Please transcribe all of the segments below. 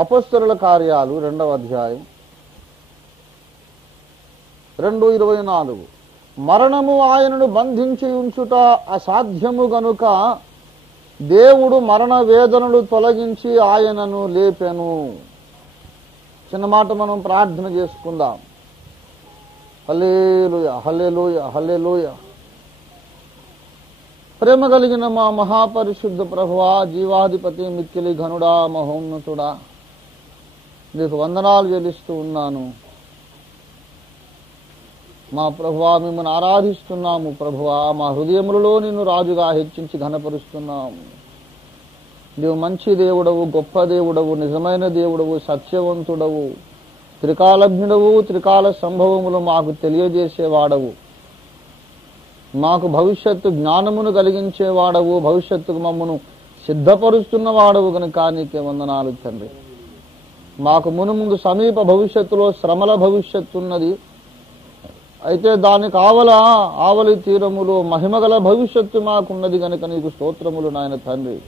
అపొస్తలుల కార్యాలు 2వ అధ్యాయం 2:24. మరణము ఆయనను బంధించి ఉంచుట అసాధ్యము గనుక దేవుడు మరణ వేదనలు తొలగించి ఆయనను లేపెను. చిన్న మాట మనం ప్రార్థన చేసుకుందాం. హల్లెలూయా, హల్లెలూయా, హల్లెలూయా. ప్రేమ కలిగిన మా మహాపరిశుద్ధ ప్రభువా, జీవాధిపతి, మిక్కిలి ఘనుడా, మహోన్నతుడా, నీకు వందనాలు చెల్లిస్తూ ఉన్నాను. మా ప్రభువా, మిమ్మల్ని ఆరాధిస్తున్నాము. ప్రభువా, మా హృదయములలో నిన్ను రాజుగా హెచ్చించి ఘనపరుస్తున్నాము. నీవు మంచి దేవుడవు, గొప్ప దేవుడవు, నిజమైన దేవుడవు, సత్యవంతుడవు, త్రికాలజ్ఞుడవు, త్రికాల సంభవములు మాకు తెలియజేసేవాడవు, మాకు భవిష్యత్తు జ్ఞానమును కలిగించేవాడవు, భవిష్యత్తుకు మమ్మను సిద్ధపరుస్తున్నవాడవు కనుక నీకే వందనాలు తండ్రి. మాకు మునుముందు సమీప భవిష్యత్తులో శ్రమల భవిష్యత్తున్నది. అయితే దానికి ఆవలి తీరములో మహిమగల భవిష్యత్తు మాకున్నది కనుక నీకు స్తోత్రములు నాయన తండ్రి.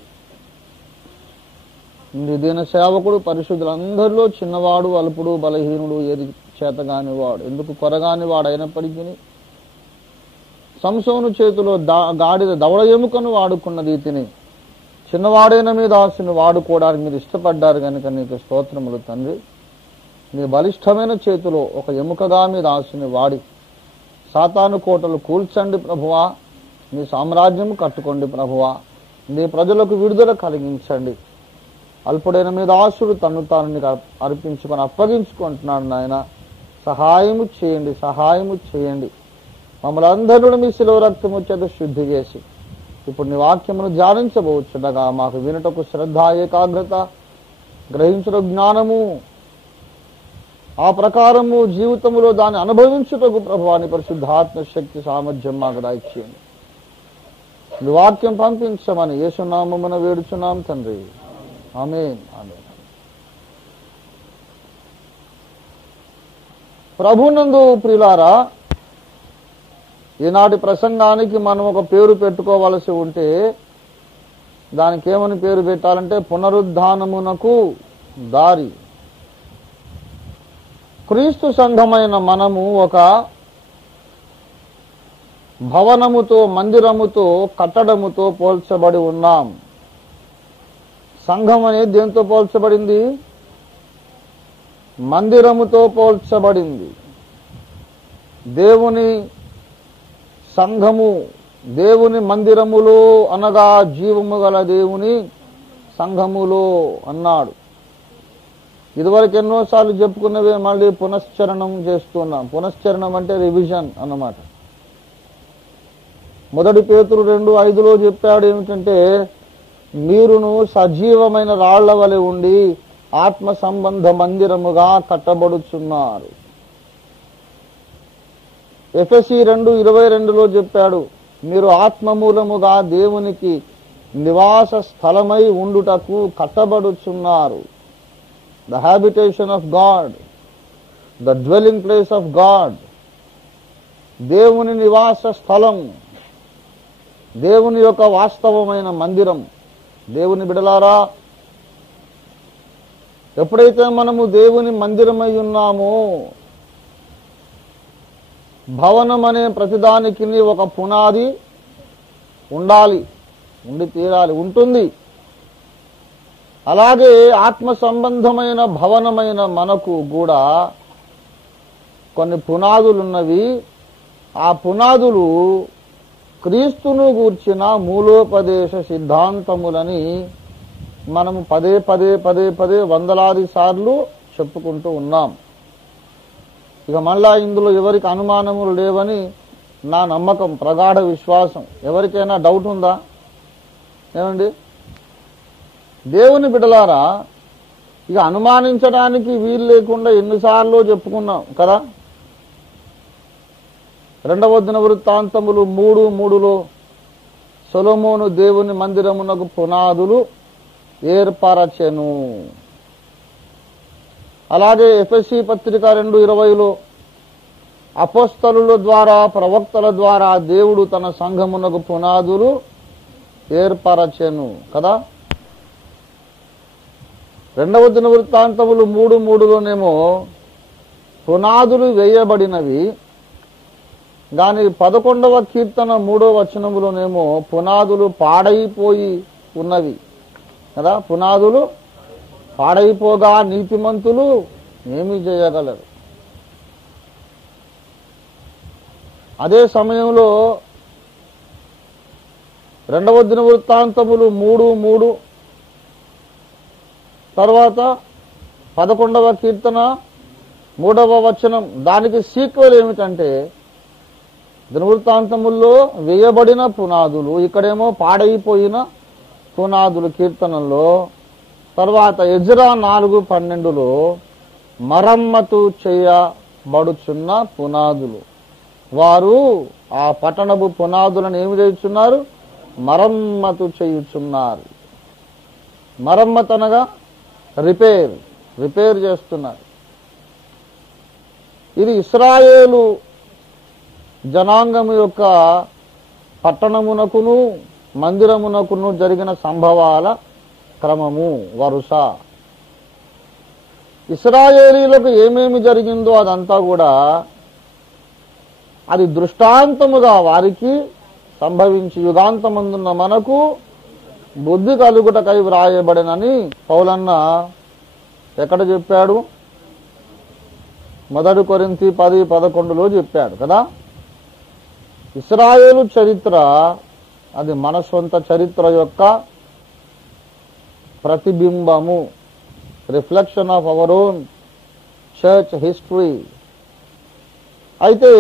నీ దీన సేవకుడు పరిశుద్ధులందరిలో చిన్నవాడు, అల్పుడు, బలహీనుడు, ఏది చేతగానివాడు, ఎందుకు కొరగాని వాడు అయినప్పటికీ సంసోను చేతిలో గాడిద దవడ ఎముకను వాడుకున్నది తిని చిన్నవాడైన మీ దాసుని వాడుకోవడానికి మీరు ఇష్టపడ్డారు కనుక నీకు స్తోత్రములు తండ్రి. నీ బలిష్టమైన చేతిలో ఒక ఎముకగా మీ దాసుని వాడి సాతాను కోటలు కూల్చండి ప్రభువా. నీ సామ్రాజ్యం కట్టుకోండి ప్రభువా. నీ ప్రజలకు విడుదల కలిగించండి. అల్పుడైన మీ దాసుడు తన్ను తాను నీకు అర్పించుకొని అప్పగించుకుంటున్నాడు నాయన. సహాయము చేయండి, సహాయము చేయండి. మమ్మల్ని అందరూ మీ శిలువ రక్తము చేత శుద్ధి చేసి ఇప్పుడు నీ వాక్యమును ధ్యానించబోచుండగా మాకు వినుటకు శ్రద్ధ, ఏకాగ్రత, గ్రహించుట జ్ఞానము, ఆ ప్రకారము జీవితంలో దాన్ని అనుభవించుటకు ప్రభువాని పరిశుద్ధాత్మ శక్తి సామర్థ్యం మాకు దయచేయండి. నీ వాక్యం పంపించమని యేసునామమున వేడుచున్నాం తండ్రి. ఆమేన్, ఆమేన్. ప్రభునందు ప్రియులారా, ఈనాటి ప్రసంగానికి మనం ఒక పేరు పెట్టుకోవలసి ఉంటే దానికి ఏమని పేరు పెట్టాలంటే పునరుద్ధానమునకు దారి. క్రీస్తు సంఘమైన మనము ఒక భవనముతో, మందిరముతో, కట్టడముతో పోల్చబడి ఉన్నాం. సంఘం అనేది దేంతో పోల్చబడింది? మందిరముతో పోల్చబడింది. దేవుని సంఘము, దేవుని మందిరములో అనగా జీవము గల దేవుని సంఘములో అన్నాడు. ఇదివరకు ఎన్నోసార్లు చెప్పుకున్నవే మళ్ళీ పునశ్చరణం చేస్తున్నాం. పునశ్చరణం అంటే రివిజన్ అన్నమాట. 1 పేతురు 2:5 చెప్పాడు ఏమిటంటే, మీరును సజీవమైన రాళ్ల వలె ఉండి ఆత్మ సంబంధ మందిరముగా కట్టబడుచున్నారు. ఎఫెసీ 2:22 చెప్పాడు, మీరు ఆత్మమూలముగా దేవునికి నివాస స్థలమై ఉండుటకు కట్టబడుచున్నారు. The habitation of God, the dwelling place of God, దేవుని నివాస స్థలం, దేవుని యొక్క వాస్తవమైన మందిరం. దేవుని బిడలారా, ఎప్పుడైతే మనము దేవుని మందిరమై ఉన్నామో, భవనం అనే ప్రతిదానికి ఒక పునాది ఉండాలి, ఉండి తీరాలి, ఉంటుంది. అలాగే ఆత్మ సంబంధమైన భవనమైన మనకు కూడా కొన్ని పునాదులున్నవి. ఆ పునాదులు క్రీస్తును గూర్చిన మూలోపదేశ సిద్ధాంతములని మనము పదే పదే పదే పదే వందలాది సార్లు చెప్పుకుంటూ ఉన్నాం. ఇక మళ్ళా ఇందులో ఎవరికి అనుమానములు లేవని నా నమ్మకం, ప్రగాఢ విశ్వాసం. ఎవరికైనా డౌట్ ఉందా? ఏమండి, దేవుని బిడ్డలారా, ఇక అనుమానించడానికి వీలు లేకుండా ఎన్నిసార్లు చెప్పుకున్నాం కదా. 2వ దినవృత్తాంతములు 3:3 సొలొమోను దేవుని మందిరమునకు పునాదులు ఏర్పరచెను. అలాగే ఎఫెసీ పత్రిక 2:20 అపోస్తలుల ద్వారా, ప్రవక్తల ద్వారా దేవుడు తన సంఘమునకు పునాదులు ఏర్పరచెను కదా. రెండవ దినవృత్తాంతములు 3:3లోనేమో పునాదులు వేయబడినవి, దాని 11వ కీర్తన 3వ వచనములోనేమో పునాదులు పాడైపోయి ఉన్నవి కదా. పునాదులు పాడైపోగా నీతిమంతులు ఏమి చేయగలరు. అదే సమయంలో రెండవ దినవృత్తాంతములు 3:3 తర్వాత 11వ కీర్తన 3వ వచనం, దానికి సీక్వెల్ ఏమిటంటే దినవృత్తాంతముల్లో వేయబడిన పునాదులు, ఇక్కడేమో పాడైపోయిన పునాదులు కీర్తనల్లో. తర్వాత ఎజ్రా 4:12లో మరమ్మతు చేయబడుచున్న పునాదులు. వారు ఆ పట్టణపు పునాదులను ఏమి చేయుచున్నారు? మరమ్మతు చేయుచున్నారు. మరమ్మతు అనగా రిపేర్ చేస్తున్నారు. ఇది ఇశ్రాయేలు జనాంగము యొక్క పట్టణమునకును మందిరమునకును జరిగిన సంభవాల క్రమము, వరుస. ఇశ్రాయేలీలకు ఏమేమి జరిగిందో అదంతా కూడా అది దృష్టాంతముగా వారికి సంభవించి యుగాంతమందున్న మనకు బుద్ధి కలుగుటకై వ్రాయబడినని పౌలన్న ఎక్కడ చెప్పాడు? 1 కొరింథీ 10:11లో చెప్పాడు కదా. ఇశ్రాయేలు చరిత్ర అది మన సొంత చరిత్ర యొక్క ప్రతిబింబము, reflection of our own church history. అయితే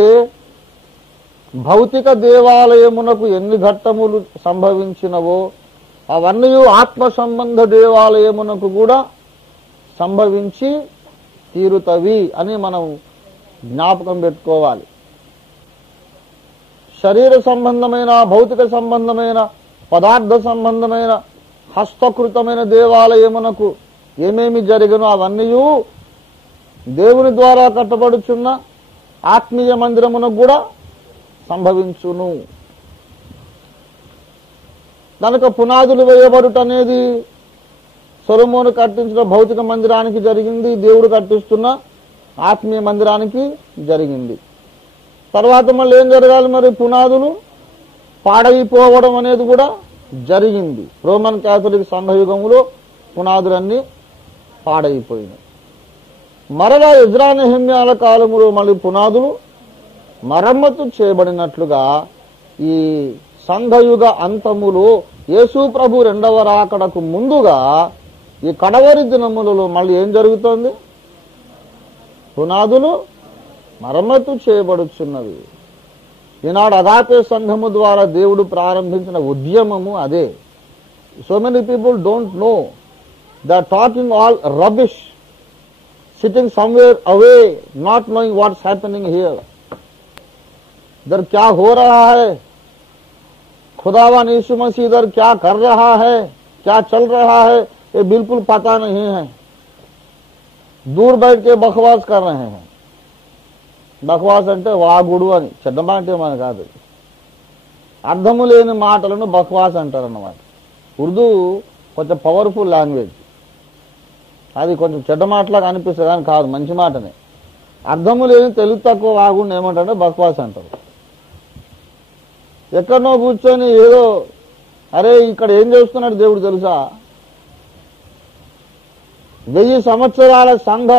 భౌతిక దేవాలయమునకు ఎన్ని ఘట్టములు సంభవించినవో అవన్నీ ఆత్మ సంబంధ దేవాలయమునకు కూడా సంభవించి తీరుతవి అని మనం జ్ఞాపకం పెట్టుకోవాలి. శరీర సంబంధమైన, భౌతిక సంబంధమైన, పదార్థ సంబంధమైన, హస్తకృతమైన దేవాలయమునకు ఏమేమి జరిగినో అవన్నీ దేవుని ద్వారా కట్టబడుచున్న ఆత్మీయ మందిరమునకు కూడా సంభవించును. కనుక పునాదులు వేయబడుట అనేది సొలొమోను కట్టించిన భౌతిక మందిరానికి జరిగింది, దేవుడు కట్టిస్తున్న ఆత్మీయ మందిరానికి జరిగింది. తర్వాత మళ్ళీ ఏం జరగాలి? మరి పునాదులు పాడైపోవడం అనేది కూడా జరిగింది. రోమన్ క్యాథలిక్ సంఘయుగంలో పునాదులన్నీ పాడైపోయినాయి. మరలా ఎజ్రా నెహెమ్యాల కాలములో మళ్ళీ పునాదులు మరమ్మతు చేయబడినట్లుగా ఈ సంఘయుగ అంతములో యేసు ప్రభు రెండవ రాకడకు ముందుగా ఈ కడవరి దినములలో మళ్ళీ ఏం జరుగుతోంది? పునాదులు మరమ్మతు చేయబడుచున్నవి. ఈనాడు అగాపే సంఘము ద్వారా దేవుడు ప్రారంభించిన ఉద్యమము అదే. So many people don't know, they are talking all rubbish, sitting somewhere away, not knowing what's happening here. इधर क्या हो रहा है, खुदावन यीशु मसीह इधर क्या कर रहा है, क्या चल रहा है, ये बिल्कुल पता नहीं है. दूर बैठ के बकवास कर रहे हैं. బకవాస్ అంటే వాగుడు అని, చెడ్డ మాట ఏమని కాదు. అర్థము లేని మాటలను బకవాస్ అంటారన్నమాట. ఉర్దూ కొంచెం పవర్ఫుల్ లాంగ్వేజ్. అది కొంచెం చెడ్డ మాటలాగా అనిపిస్తుంది అని కాదు, మంచి మాటనే. అర్థము లేని తెలుగు తక్కువ వాగుండి ఏమంటారంటే బక్వాస్ అంటారు. ఎక్కడనో కూర్చొని ఏదో అరే ఇక్కడ ఏం చేస్తున్నాడు దేవుడు తెలుసా? 1000 సంవత్సరాల సంఘ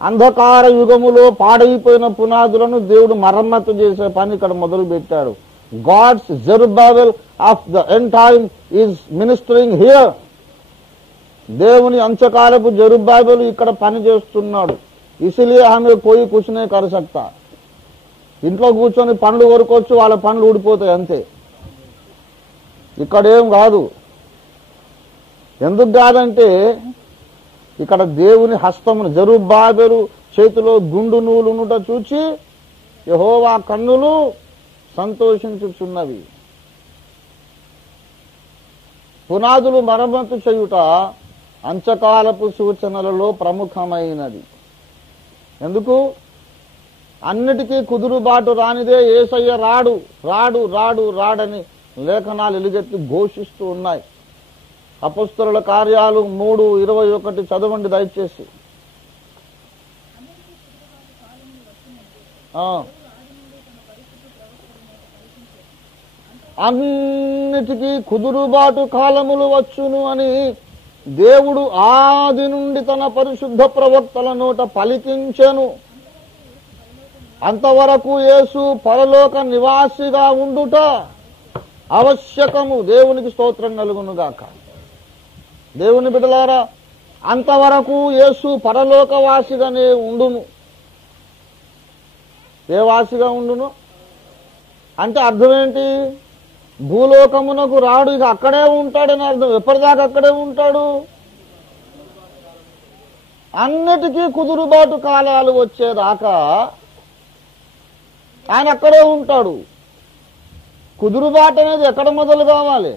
అంధకార యుగములో పాడైపోయిన పునాదులను దేవుడు మరమ్మతు చేసే పని ఇక్కడ మొదలు పెట్టాడు. God's Zerubbabel of the end time is ministering here. దేవుని అంచకాలపు జెరుబ్బాబెలు ఇక్కడ పని చేస్తున్నాడు. ఇసిలియే హమే కోయి కుచ్నే కర్ సక్తా. ఇంట్లో కూర్చొని పండ్లు కొరుకోవచ్చు, వాళ్ళ పండ్లు ఊడిపోతాయి అంతే. ఇక్కడేం కాదు. ఎందుకు కాదంటే ఇక్కడ దేవుని హస్తమును, జెరుబ్బాబెలు చేతిలో గుండు నూలునుట చూచి యెహోవా కన్నులు సంతోషించుచున్నవి. పునాదులు మరమ్మతు చేయుట అంచకాలపు సూచనలలో ప్రముఖమైనది. ఎందుకు? అన్నిటికీ కుదురుబాటు రానిదే యేసయ్య రాడు రాడు రాడు రాడని లేఖనాలు ఎలుగెత్తి ఘోషిస్తూ ఉన్నాయి. అపొస్తలుల కార్యాలు 3:21 చదవండి దయచేసి. అన్నిటికీ కుదురుబాటు కాలములు వచ్చును అని దేవుడు ఆది నుండి తన పరిశుద్ధ ప్రవక్తల నోట పలికించెను. అంతవరకు యేసు పరలోక నివాసిగా ఉండుట ఆవశ్యకము. దేవునికి స్తోత్రం కలుగునుగాక. దేవుని బిడ్డలారా, అంతవరకు యేసు పరలోకవాసిగానే ఉండును. ఏ వాసిగా ఉండును అంటే అర్థం ఏంటి? భూలోకమునకు రాడు, ఇక అక్కడే ఉంటాడని అర్థం. ఎప్పటిదాకా అక్కడే ఉంటాడు? అన్నిటికీ కుదురుబాటు కాలాలు వచ్చేదాకా ఆయన అక్కడే ఉంటాడు. కుదురుబాటు అనేది ఎక్కడ మొదలు కావాలి?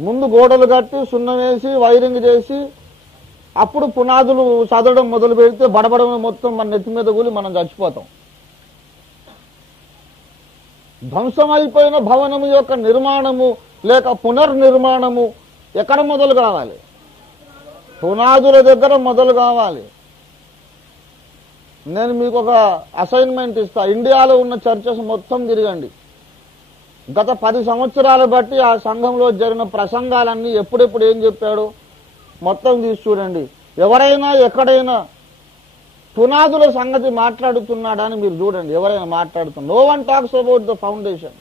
ముందు గోడలు కట్టి సున్నం వేసి వైరింగ్ చేసి అప్పుడు పునాదులు చదవడం మొదలు పెడితే బడబడమే మొత్తం మన నెత్తి మీద కూలి మనం చచ్చిపోతాం. ధ్వంసమైపోయిన భవనము యొక్క నిర్మాణము లేక పునర్నిర్మాణము ఎక్కడ మొదలు కావాలి? పునాదుల దగ్గర మొదలు కావాలి. నేను మీకు ఒక అసైన్మెంట్ ఇస్తా. ఇండియాలో ఉన్న చర్చెస్ మొత్తం తిరగండి. గత 10 సంవత్సరాలు బట్టి ఆ సంఘంలో జరిగిన ప్రసంగాలన్నీ ఎప్పుడెప్పుడు ఏం చెప్పాడో మొత్తం తీసి చూడండి. ఎవరైనా ఎక్కడైనా పునాదుల సంగతి మాట్లాడుతున్నాడని మీరు చూడండి. ఎవరైనా మాట్లాడుతున్నారు. No one talks about the foundation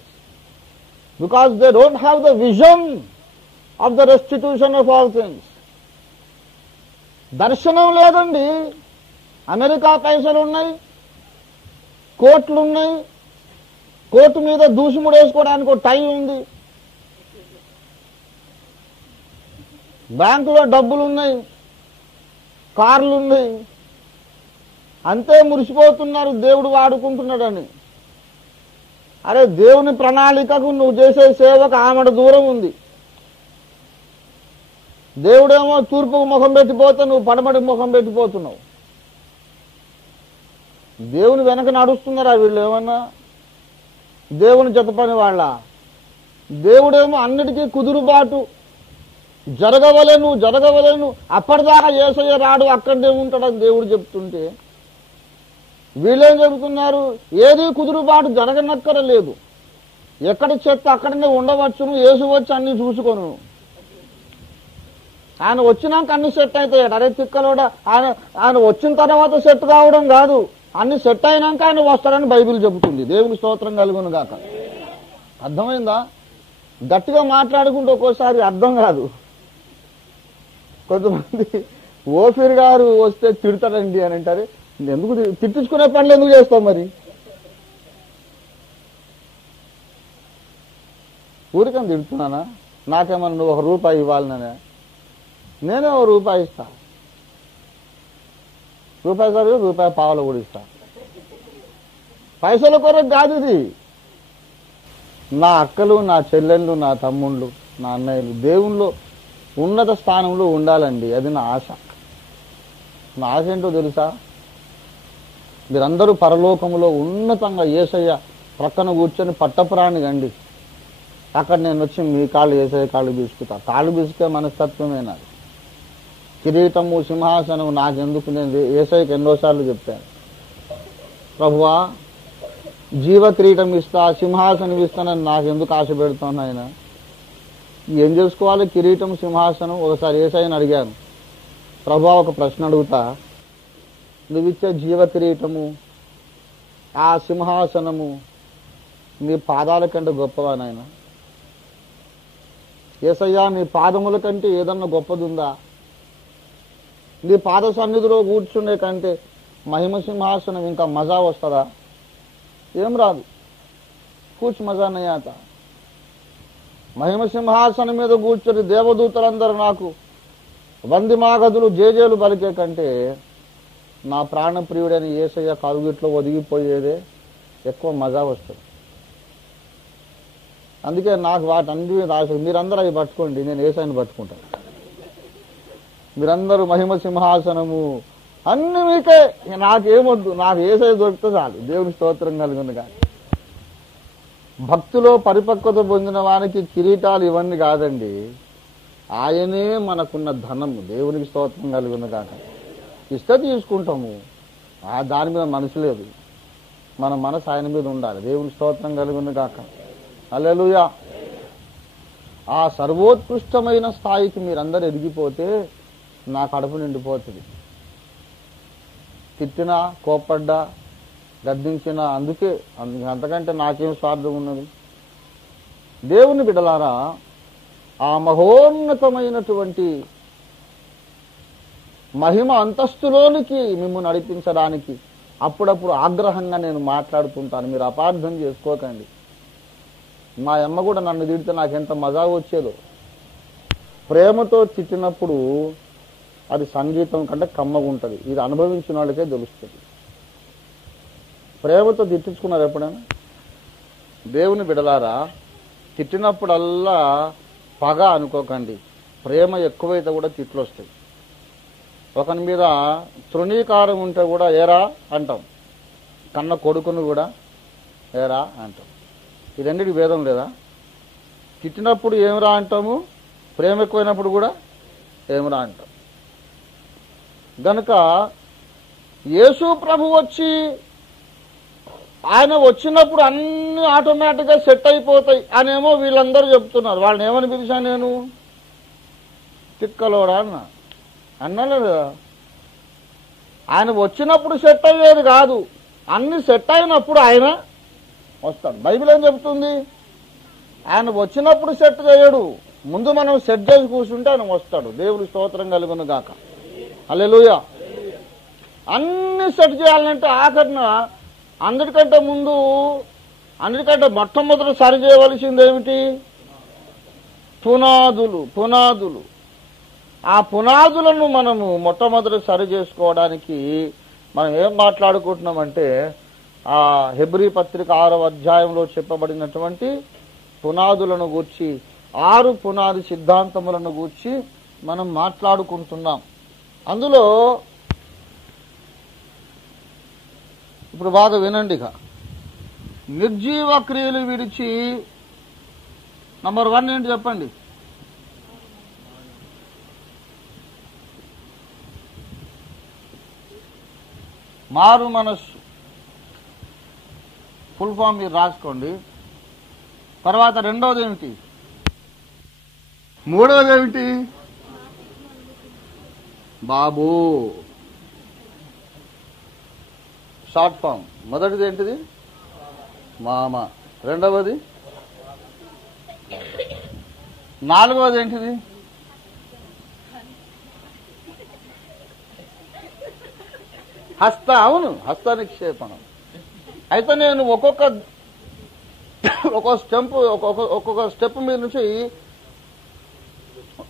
because they don't have the vision of the restitution of all things. దర్శనం లేదండి. అమెరికా పైసలు ఉన్నాయి, కోట్లున్నాయి, కోర్టు మీద దూసుముడు వేసుకోవడానికి ఒక టైం ఉంది, బ్యాంకులో డబ్బులున్నాయి, కార్లున్నాయి, అంతే మురిసిపోతున్నారు దేవుడు వాడుకుంటున్నాడని. అరే, దేవుని ప్రణాళికకు నువ్వు చేసే సేవకు ఆమెడ దూరం ఉంది. దేవుడేమో తూర్పుకు ముఖం పెట్టిపోతే నువ్వు పడమటి ముఖం పెట్టిపోతున్నావు. దేవుని వెనక నడుస్తున్నారా వీళ్ళు? ఏమన్నా దేవుని జత పని వాళ్ళ? దేవుడేమో అన్నిటికీ కుదురుబాటు జరగవలేను అప్పటిదాకా యేసయ్య రాడు, అక్కడే ఉంటాడని దేవుడు చెప్తుంటే వీళ్ళేం చెబుతున్నారు? ఏది కుదురుబాటు జరగనక్కరలేదు. ఎక్కడ చెత్త అక్కడనే ఉండవచ్చును, యేసు వచ్చి అన్ని చూసుకొను. ఆయన వచ్చినాక అన్ని సెట్ అవుతాయట. అరే తిక్కలోడ, ఆయన వచ్చిన తర్వాత సెట్ కావడం కాదు, అన్ని సెట్ అయినాక ఆయన వస్తాడని బైబిల్ చెబుతుంది. దేవుని స్తోత్రం కలుగును గాక. అర్థమైందా? గట్టిగా మాట్లాడుకుంటే ఒక్కోసారి అర్థం కాదు. కొంతమంది ఓఫీర్ గారు వస్తే తిడతాడండి అని అంటారు. ఎందుకు తిట్టించుకునే పనులు ఎందుకు చేస్తావు? మరి ఊరికని తిడుతున్నానా? నాకేమన్నా నువ్వు ₹1 ఇవ్వాలనే? నేనే ₹1 ఇస్తా. రూపాయి సరే ₹1 కూడా ఇస్తా. పైసల కొరకు కాదు ఇది. నా అక్కలు, నా చెల్లెళ్ళు, నా తమ్ముళ్ళు, నా అన్నయ్యలు దేవుళ్ళు ఉన్నత స్థానంలో ఉండాలండి. అది నా ఆశ. నా ఆశ ఏంటో తెలుసా? మీరందరూ పరలోకములో ఉన్నతంగా యేసయ్య ప్రక్కన కూర్చొని పట్టపురాణి గండి. అక్కడ నేను వచ్చి మీ కాళ్ళు యేసయ్య కాళ్ళు బీసుకుతా. కాళ్ళు బీసుకే మనస్తత్వమే నాది. కిరీటము, సింహాసనం నాకెందుకు? నేను యేసయ్యకి ఎన్నోసార్లు చెప్పాను, ప్రభువా జీవ కిరీటం ఇస్తా, సింహాసనం ఇస్తానని నాకెందుకు ఆశ పెడతాను ఆయన? ఏం చేసుకోవాలి కిరీటం, సింహాసనం? ఒకసారి యేసయ్యని అడిగాను, ప్రభువా ఒక ప్రశ్న అడుగుతా, నువ్విచ్చే జీవ కిరీటము, ఆ సింహాసనము నీ పాదాల కంటే గొప్పవా నాయన? యేసయ్యా నీ పాదముల కంటే ఏదన్నా గొప్పదుందా? నీ పాద సన్నిధిలో కూర్చుండే కంటే మహిమ సింహాసనం ఇంకా మజా వస్తుందా? ఏం రాదు. కూర్చు మజా నయాత. మహిమ సింహాసనం మీద కూర్చొని దేవదూతలందరూ నాకు వందిమాగదులు జేజేలు పలికే కంటే నా ప్రాణప్రియుడైన యేసయ్య కరుగిట్లో ఒదిగిపోయేదే ఎక్కువ మజా వస్తుంది. అందుకే నాకు వాటన్ని మీద ఆశ. మీరందరూ అవి పట్టుకోండి, నేను యేసయ్యని పట్టుకుంటాను. మీరందరూ మహిమ సింహాసనము అన్ని మీకే, నాకేమొద్దు, నాకు యేసయ్య దొరికితే చాలు. దేవుని స్తోత్రం కలుగును కానీ. భక్తిలో పరిపక్వత పొందిన వానికి కిరీటాలు ఇవన్నీ కాదండి, ఆయనే మనకున్న ధనము. దేవునికి స్తోత్రం కలుగును గాక. ఇస్తే తీసుకుంటాము, దాని మీద మనసు లేదు, మన మనసు ఆయన మీద ఉండాలి. దేవునికి స్తోత్రం కలుగును గాక. హల్లెలూయా. ఆ సర్వోత్కృష్టమైన స్థాయికి మీరందరూ ఎదిగిపోతే నా కడుపు నిండిపోతుంది. తిట్టినా, కోప్పడ్డా, గద్దించినా అందుకే అంతకంటే నాకేం స్వార్థం ఉన్నది? దేవుని బిడ్డలారా, ఆ మహోన్నతమైనటువంటి మహిమ అంతస్తులోనికి మిమ్మల్ని నడిపించడానికి అప్పుడప్పుడు ఆగ్రహంగా నేను మాట్లాడుతుంటాను. మీరు అపార్థం చేసుకోకండి. మా అమ్మ కూడా నన్ను తిడితే నాకెంత మజా వచ్చేదో. ప్రేమతో తిట్టినప్పుడు అది సంగీతం కంటే కమ్మగా ఉంటుంది. ఇది అనుభవించిన వాళ్ళకే తెలుస్తుంది. ప్రేమతో తిట్టించుకున్నారు ఎప్పుడైనా? దేవుని బిడలారా, తిట్టినప్పుడల్లా పగ అనుకోకండి. ప్రేమ ఎక్కువైతే కూడా తిట్లు వస్తాయి. ఒకని మీద తృణీకారం ఉంటే కూడా ఏరా అంటాం, కన్న కొడుకును కూడా ఏరా అంటాం. ఈ రెండిటి భేదం లేదా? తిట్టినప్పుడు ఏమిరా అంటాము, ప్రేమ ఎక్కువైనప్పుడు కూడా ఏమిరా అంటాం. గనుక యేసు ప్రభు వచ్చి ఆయన వచ్చినప్పుడు అన్ని ఆటోమేటిక్గా సెట్ అయిపోతాయి అనేమో వీళ్ళందరూ చెప్తున్నారు. వాళ్ళని ఏమని పిలిచాను నేను? తిక్కలోడా అన్నాను కదా. ఆయన వచ్చినప్పుడు సెట్ అయ్యేది కాదు, అన్ని సెట్ అయినప్పుడు ఆయన వస్తాడు. బైబిల్ ఏం చెబుతుంది? ఆయన వచ్చినప్పుడు సెట్ చేయడు, ముందు మనం సెట్ చేసి కూర్చుంటే ఆయన వస్తాడు. దేవుడి స్తోత్రం కలుగును గాక. హల్లెలూయా. అన్ని సెట్ చేయాలంటే ఆఖరిన అందరికంటే ముందు, అందరికంటే మొట్టమొదటి సరి చేయవలసింది ఏమిటి? పునాదులు. ఆ పునాదులను మనము మొట్టమొదటి సరి చేసుకోవడానికి మనం ఏం మాట్లాడుకుంటున్నామంటే, ఆ హెబ్రీ పత్రిక 6వ అధ్యాయంలో చెప్పబడినటువంటి పునాదులను గూర్చి, 6 పునాది సిద్ధాంతములను గూర్చి మనం మాట్లాడుకుంటున్నాం. అందులో ఇప్పుడు బాగా వినండిగా. నిర్జీవ క్రియలు విడిచి నంబర్ 1 ఏంటి చెప్పండి? మారు మనస్సు. ఫుల్ ఫామ్ మీరు రాసుకోండి. తర్వాత రెండవది ఏమిటి? మూడవది ఏమిటి? బాబు. Short form. మొదటిది ఏంటిది? మామ. రెండవది? నాలుగవది ఏంటిది? అవును, హస్త నిక్షేపణం. అయితే నేను ఒక్కొక్క స్టెప్ మీద నుంచి,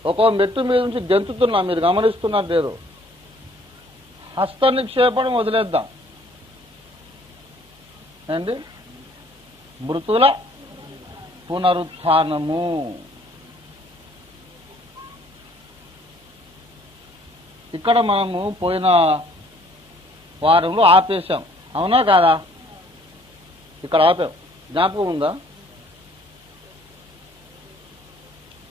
ఒక్కొక్క మెట్టు మీద నుంచి గెంతుతున్నా. మీరు గమనిస్తున్నారు లేదు? హస్త నిక్షేపణం వదిలేద్దాం అండి. మృతుల పునరుత్థానము. ఇక్కడ మనము పోయిన వారంలో ఆపేశాం, అవునా కాదా? ఇక్కడ ఆపాం, జ్ఞాపకం ఉందా?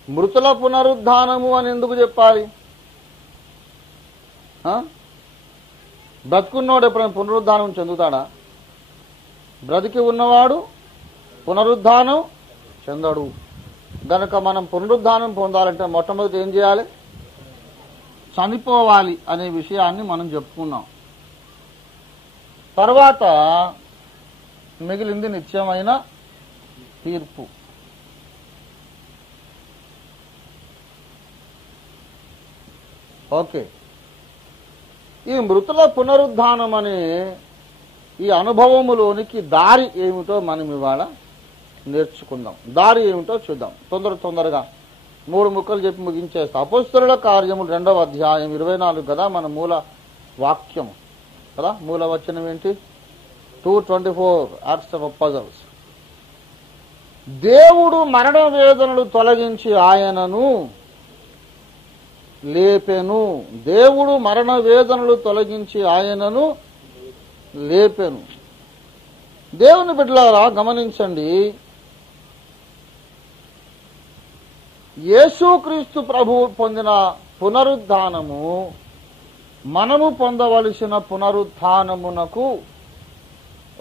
మృతుల పునరుద్ధానము అని ఎందుకు చెప్పాలి? బ్రతుకున్నవాడు ఎప్పుడైనా పునరుద్ధానం చెందుతాడా? బ్రతికి ఉన్నవాడు పునరుద్ధానం చెందడు. గనక మనం పునరుద్ధానం పొందాలంటే మొట్టమొదటి ఏం చేయాలి? చనిపోవాలి అనే విషయాన్ని మనం చెప్పుకున్నాం. తర్వాత మిగిలింది నిత్యమైన తీర్పు. ఓకే. ఈ మృతుల పునరుద్ధానం అనే ఈ అనుభవములోనికి దారి ఏమిటో మనం ఇవాళ నేర్చుకుందాం. దారి ఏమిటో చూద్దాం. తొందరగా 3 ముక్కలు చెప్పి ముగించేస్తాం. అపోస్తలుల కార్యములు 2వ అధ్యాయం 24 కదా మన మూల వాక్యం కదా. మూల వచనం ఏంటి? 2:24 యాక్ట్స్ ఆఫ్ అపోస్టల్స్. దేవుడు మరణ వేదనలు తొలగించి ఆయనను లేపెను. దేవుడు మరణ వేదనలు తొలగించి ఆయనను లేపెను. దేవుని బిడ్డలారా గమనించండి, యేసుక్రీస్తు ప్రభువు పొందిన పునరుద్ధానము మనము పొందవలసిన పునరుత్థానమునకు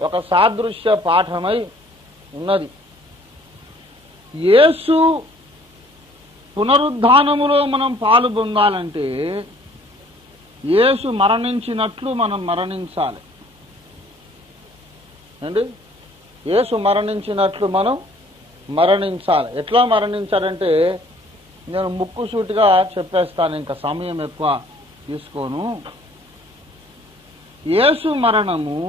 ఒక సాదృశ్య పాఠమై ఉన్నది. యేసు పునరుద్ధానములో మనం పాలు పొందాలంటే యేసు మరణించినట్లు మనం మరణించాలి అండి. యేసు మరణించినట్లు మనం మరణించాలి. ఎట్లా మరణించాలంటే నేను ముక్కుసూటిగా చెప్పేస్తాను, ఇంకా సమయం ఎక్కువ తీసుకోను. యేసు మరణము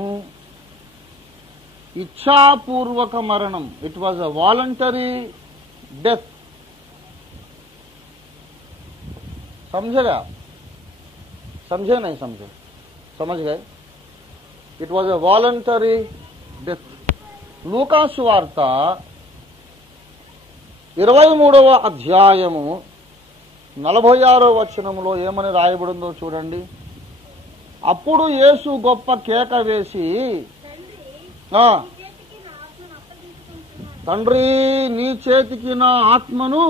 ఇచ్ఛాపూర్వక మరణం. It was a voluntary death. समझेगा? समझे नहीं समझे? समझ गए? It was a voluntary death. లూకా సువార్త 23వ అధ్యాయము 46వ వచనములో ఏమని రాయబడిందో చూడండి. అప్పుడు యేసు గొప్ప కేక వేసి, తండ్రి నీ చేతికి నా ఆత్మను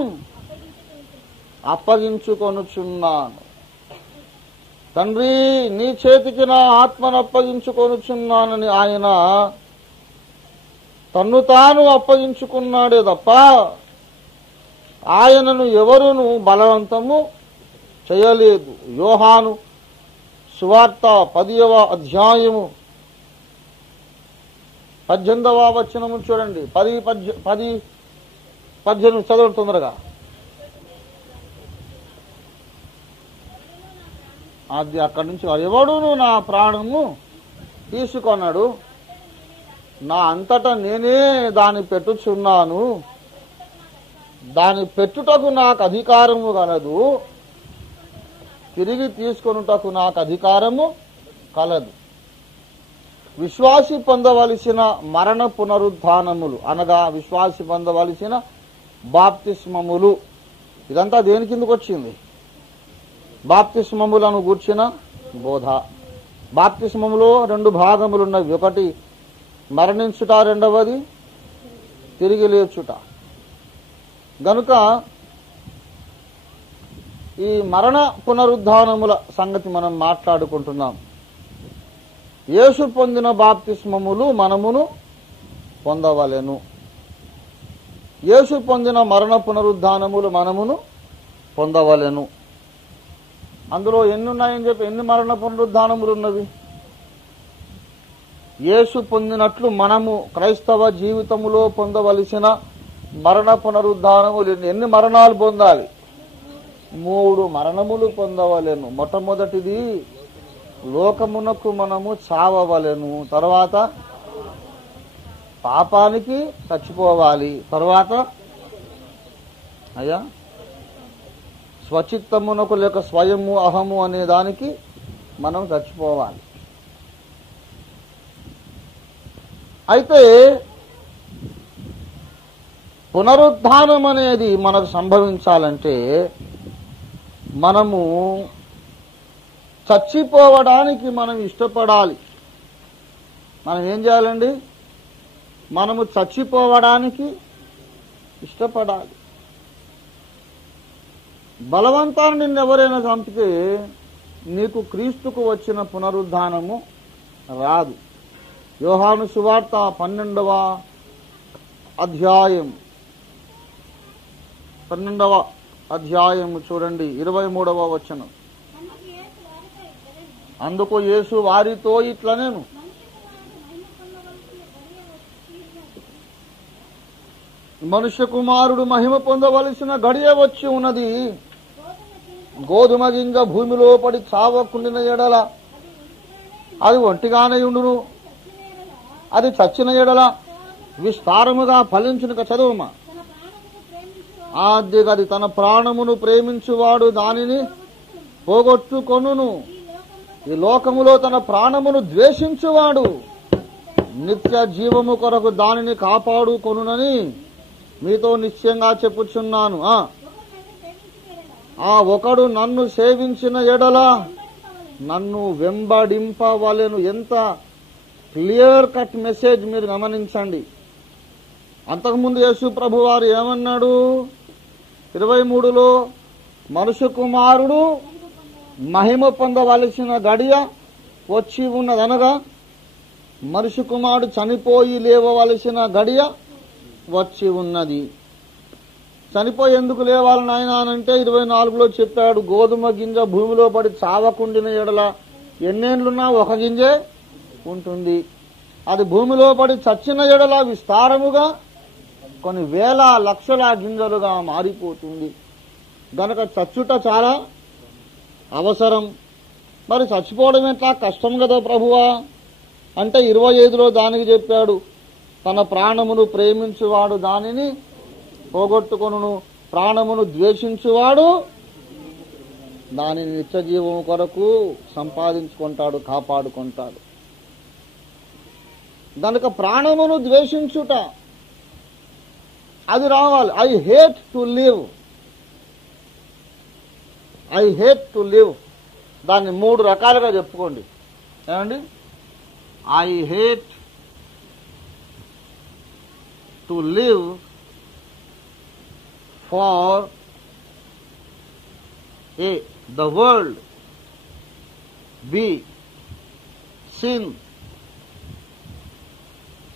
అప్పగించుకొనుచున్నాను. తండ్రి నీ చేతికి నా ఆత్మను అప్పగించుకొనుచున్నానని ఆయన తన్ను తాను అప్పగించుకున్నాడే తప్ప ఆయనను ఎవరును బలవంతము చేయలేదు. యోహాను సువార్త 10వ అధ్యాయము 18వ వచనము చూడండి. 10-18 చదవండి తొందరగా. అది అక్కడి నుంచి ఎవడును నా ప్రాణము తీసుకొన్నాడు, నా అంతటా నేనే దాన్ని పెట్టుచున్నాను, దాని పెట్టుటకు నాకు అధికారము కలదు, తిరిగి తీసుకొనుటకు నాకు అధికారము కలదు. విశ్వాసి పొందవలసిన మరణ పునరుద్ధానములు అనగా విశ్వాసి పొందవలసిన బాప్తిస్మములు, ఇదంతా దేని కిందకు వచ్చింది? బాప్తిస్మములను గూర్చిన బోధ. బాప్తిస్మములో 2 భాగములున్నవి. ఒకటి మరణించుట, రెండవది తిరిగి లేచుట. గనుక ఈ మరణ పునరుద్ధానముల సంగతి మనం మాట్లాడుకుంటున్నాం. యేసు పొందిన బాప్తిస్మములు మనమును పొందవలెను. యేసు పొందిన మరణ పునరుద్ధానములు మనమును పొందవలెను. అందులో ఎన్ని ఉన్నాయని చెప్పి, ఎన్ని మరణ పునరుద్ధానములు ఉన్నవి? యేసు పొందినట్లు మనము క్రైస్తవ జీవితములో పొందవలసిన మరణ పునరుద్ధానములు ఎన్ని మరణాలు పొందాలి? 3 మరణములు పొందవలెను. మొట్టమొదటిది లోకమునకు మనము చావవలెను, తర్వాత పాపానికి చచ్చిపోవాలి, తర్వాత స్వచిత్తమునకు లేక స్వయము అహము అనే దానికి మనం చచ్చిపోవాలి. అయితే పునరుద్ధానం అనేది మనకు సంభవించాలంటే మనము చచ్చిపోవడానికి మనం ఇష్టపడాలి. మనం ఏం చేయాలండి? మనము చచ్చిపోవడానికి ఇష్టపడాలి. బలవంతాన్ని నిన్నెవరైనా చంపితే నీకు క్రీస్తుకు వచ్చిన పునరుద్ధానము రాదు. యోహాను సువార్త 12వ అధ్యాయము చూడండి, 23వ వచనం. అందుకు యేసు వారితో ఇట్లనేను, మనుష్య కుమారుడు మహిమ పొందవలసిన గడియ వచ్చి ఉన్నది. గోధుమ గింజ భూమిలో పడి చావకుండిన ఎడల అది ఒంటిగానే ఉండును, అది చచ్చిన ఎడల విస్తారముగా ఫలించునుక. చదువుమా. అది తన ప్రాణమును ప్రేమించువాడు దానిని పోగొట్టుకొనును. ఈ లోకములో తన ప్రాణమును ద్వేషించువాడు నిత్య జీవము కొరకు దానిని కాపాడుకొనునని మీతో నిశ్చయంగా చెప్పుచున్నాను. ఒకడు నన్ను సేవించిన ఎడల నన్ను వెంబడింపవలెను. ఎంత క్లియర్ కట్ మెసేజ్ మీరు గమనించండి. అంతకుముందు యేసు ప్రభు వారు ఏమన్నాడు? 23లో మనుష్య కుమారుడు మహిమ పొందవలసిన గడియ వచ్చి ఉన్నదనగా మనుష్య కుమారుడు చనిపోయి లేవవలసిన గడియ వచ్చి ఉన్నది. చనిపోయి ఎందుకు లేవాలని ఆయన అనంటే 24లో చెప్పాడు, గోధుమ గింజ భూమిలో పడి చావకుండిన ఎడల ఎన్నేళ్లున్నా ఒక గింజే ఉంటుంది. అది భూమిలో పడి చచ్చిన ఎడల విస్తారముగా కొన్ని వేల లక్షల గింజలుగా మారిపోతుంది. గనక చచ్చుట చాలా అవసరం. మరి చచ్చిపోవడం ఎట్లా? కష్టం కదా ప్రభువా అంటే 25లో దానికి చెప్పాడు, తన ప్రాణమును ప్రేమించువాడు దానిని పోగొట్టుకొనును, ప్రాణమును ద్వేషించువాడు దానిని నిత్యజీవము కొరకు సంపాదించుకుంటాడు, కాపాడుకుంటాడు. కనుక ప్రాణమును ద్వేషించుట అది రావాలి. I hate to live, I hate to live. దాన్ని 3 రకాలుగా చెప్పుకోండి. ఏమండి? I hate to live for A, the world, B, sin,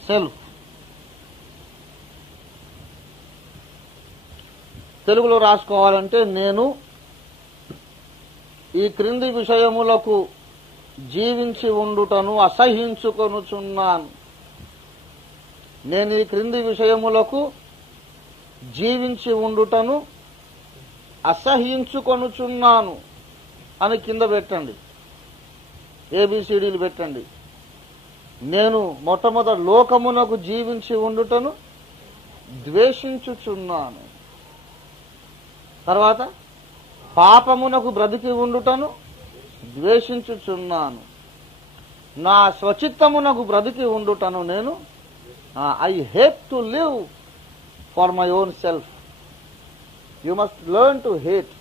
self. తెలుగులో రాసుకోవాలంటే నేను ఈ క్రింది విషయములకు జీవించి ఉండుటను అసహ్యించుకొనుచున్నాను. నేను ఈ క్రింది విషయములకు జీవించి ఉండుటను అసహ్యించుకొనుచున్నాను అని కింద పెట్టండి, ఏబిసిడీలు పెట్టండి. నేను మొట్టమొదటి లోకమునకు జీవించి ఉండుటను ద్వేషించుచున్నాను. తర్వాత పాపమునకు బ్రతికి ఉండుటను ద్వేషించుచున్నాను. నా స్వచిత్తమునకు బ్రతికి ఉండుటను నేను I hate to live for my own self. You must learn to hate.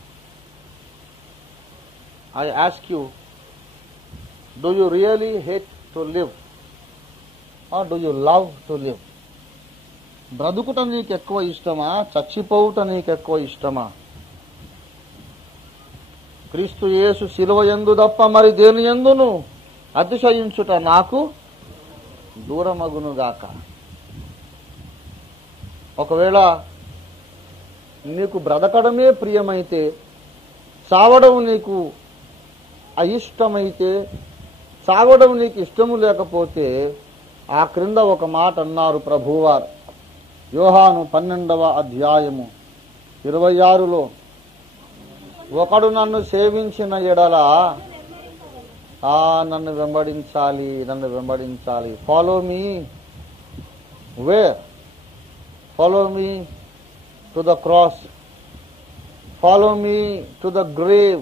I ask you, do you really hate to live? Or do you love to live? బ్రతుకుట నీకు ఎక్కువ ఇష్టమా, చచ్చిపోవుట నీకు ఎక్కువ ఇష్టమా? క్రీస్తు యేసు శిలువ యందు తప్ప మరి దేని యందును అతిశయించుట నాకు దూరమగునుగాక. ఒకవేళ నీకు బ్రతకడమే ప్రియమైతే, చావడం నీకు అయిష్టమైతే, చావడం నీకు ఇష్టము లేకపోతే ఆ క్రింద ఒక మాట అన్నారు ప్రభువారు. యోహాను 12వ అధ్యాయము 26లో, ఒకడు నన్ను సేవించిన ఎడల నన్ను వెంబడించాలి, నన్ను వెంబడించాలి. Follow me where? Follow me to the cross, follow me to the grave.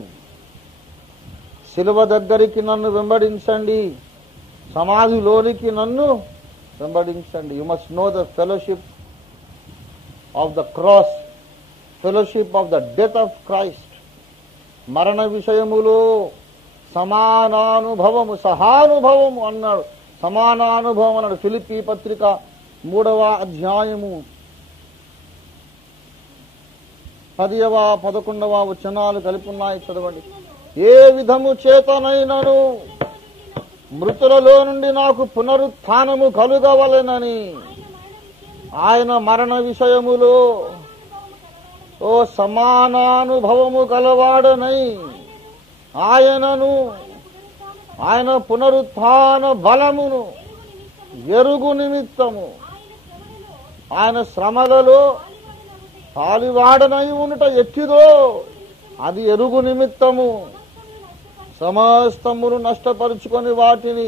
శిలువ దగ్గరికి నన్ను వెంబడించండి, సమాధిలోనికి నన్ను వెంబడించండి. You must know the fellowship of the cross, fellowship of the death of Christ. మరణ విషయములో సమానానుభవము, సహానుభవము అన్నాడు. సమానానుభవం అన్నాడు. ఫిలిప్పీ పత్రిక 3వ అధ్యాయము 10వ 11వ వచనాలు కలిపి ఉన్నాయి, చదవండి. ఏ విధము చేతనైనను మృతులలో నుండి నాకు పునరుత్థానము కలుగవలెనని ఆయన మరణ విషయములో ఓ సమానానుభవము గలవాడనై ఆయనను, ఆయన పునరుత్థాన బలమును ఎరుగు నిమిత్తము, ఆయన శ్రమలలో పాలివాడనై ఉండుట ఎట్టిదో అది ఎరుగు నిమిత్తము సమస్తమును నష్టపరుచుకొని వాటిని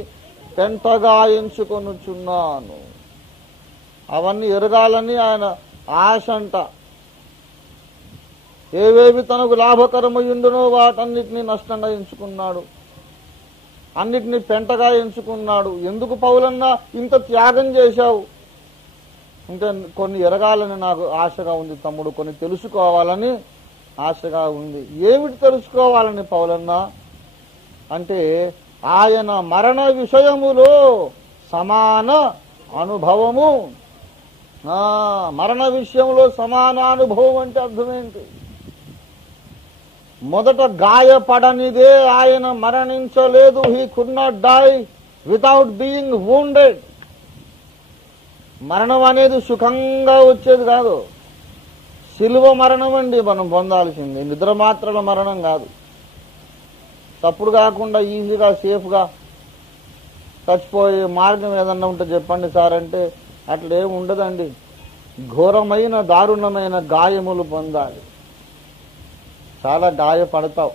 పెంటగా ఎంచుకొనుచున్నాను. అవన్నీ ఎరగాలని ఆయన ఆశంట. ఏవేవి తనకు లాభకరమయ్యుండునో వాటన్నిటినీ నష్టంగా ఎంచుకున్నాడు, అన్నిటినీ పెంటగా ఎంచుకున్నాడు. ఎందుకు పౌలన్నా ఇంత త్యాగం చేశావు? ఇంకా కొన్ని ఎరగాలని నాకు ఆశగా ఉంది తమ్ముడు, కొన్ని తెలుసుకోవాలని ఆశగా ఉంది. ఏమిటి తెలుసుకోవాలని పౌలన్నా అంటే, ఆయన మరణ విషయములో సమాన అనుభవము మరణ విషయంలో సమానానుభవం అంటే అర్థమేంటి? మొదట గాయపడనిదే ఆయన మరణించలేదు. He could not die without being wounded. మరణం అనేది సుఖంగా వచ్చేది కాదు, శిలువ మరణం అండి మనం పొందాల్సింది. నిద్ర మాత్రల మరణం కాదు. తప్పుడు కాకుండా ఈజీగా సేఫ్గా చచ్చిపోయే మార్గం ఏదన్నా ఉంటే చెప్పండి సార్ అంటే అట్లా ఏమి ఉండదండి. ఘోరమైన దారుణమైన గాయములు పొందాలి. చాలా గాయపడతావు.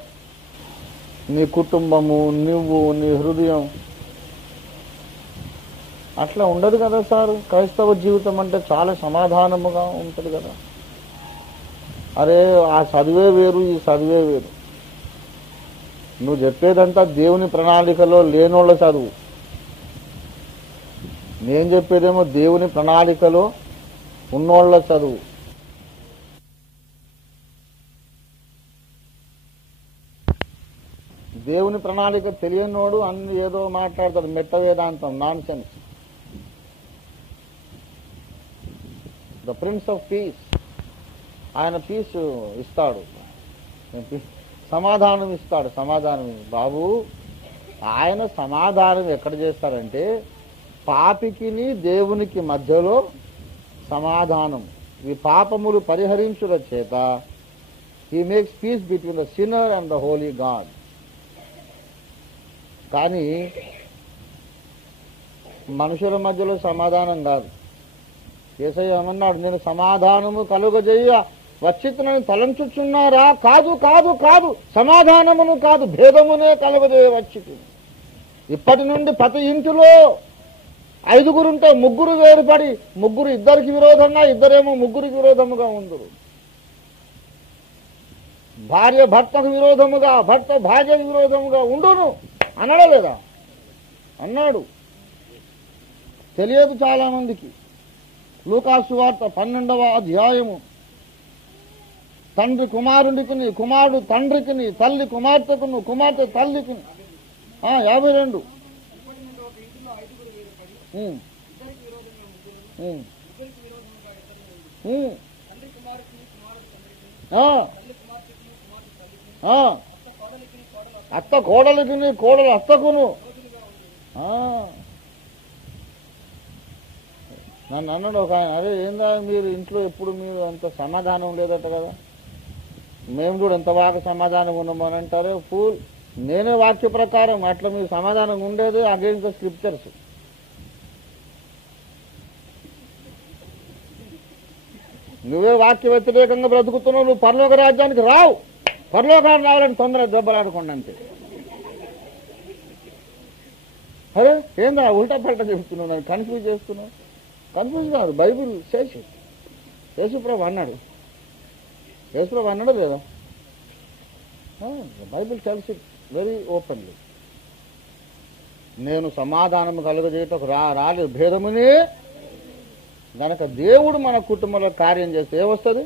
నీ కుటుంబము, నువ్వు, నీ హృదయం. అట్లా ఉండదు కదా సార్. క్రైస్తవ జీవితం అంటే చాలా సమాధానముగా ఉంటుంది కదా. అరే ఆ చదివే వేరు, ఈ చదివే వేరు. నువ్వు చెప్పేదంతా దేవుని ప్రణాళికలో లేనోళ్ళ చదువు. నేను చెప్పేదేమో దేవుని ప్రణాళికలో ఉన్నోళ్ల చదువు. దేవుని ప్రణాళిక తెలియనోడు అన్ని ఏదో మాట్లాడతాడు, మెట్ట వేదాంతం, non sense. The prince of piece, ఆయన పీస్ ఇస్తాడు, సమాధానం ఇస్తాడు. సమాధానం బాబు, ఆయన సమాధానం ఎక్కడ చేస్తారంటే పాపికిని దేవునికి మధ్యలో సమాధానం. ఈ పాపములు పరిహరించుట చేత he makes piece between the sinner and the Holi God. కానీ మనుషుల మధ్యలో సమాధానం కాదు. యేసయ్య ఏమన్నాడు? నేను సమాధానము కలుగజేయ వచ్చితునని తలంచుచున్నారా? కాదు కాదు కాదు, సమాధానమును కాదు, భేదమునే కలుగజేయ వచ్చితును. ఇప్పటి నుండి ప్రతి ఇంటిలో 5గురుంటే 3 వేరుపడి, 3 ఇద్దరికి విరోధంగా, ఇద్దరేమో 3కి విరోధముగా ఉందరు. భార్య భర్తకు విరోధముగా, భర్త భార్యకు విరోధముగా ఉండును అనడా లేదా? అన్నాడు. తెలియదు చాలా మందికి. లూకాసు వార్త 12వ అధ్యాయము. తండ్రి కుమారుడికిని, కుమారుడు తండ్రికిని, తల్లి కుమార్తెకును, కుమార్తె తల్లికిని. 52. అత్త కోడలికిని, కోడలు అత్తకును. నన్ను అన్నాడు ఒక ఆయన, అరే ఏందా మీరు ఇంట్లో ఎప్పుడు మీరు అంత సమాధానం లేదట కదా, మేము కూడా ఎంత బాగా సమాధానం ఉన్నామని అంటారు. ఫూల్, నేనే వాక్య ప్రకారం అట్లా మీరు సమాధానం ఉండేది అగైన్స్ ద స్క్రిప్చర్స్. నువ్వే వాక్య వ్యతిరేకంగా బ్రతుకుతున్నావు, నువ్వు పరలోక రాజ్యానికి రావు. పరలోకాన్ని రావాలని తొందరగా దెబ్బలాడుకోండి అంతే. అరే ఏందా ఉల్టా పల్టా చెప్తున్నావు, నన్ను కన్ఫ్యూజ్ చేస్తున్నావు. కన్ఫ్యూజ్ కాదు, బైబిల్ చేసి యేసుప్రభు అన్నాడు. యేసుప్రభు అన్నాడు లేదా? Bible tells it very openly. నేను సమాధానం కలుగజేయటకు రాలేదు, భేదమునే. గనక దేవుడు మన కుటుంబంలో కార్యం చేస్తే ఏమొస్తుంది?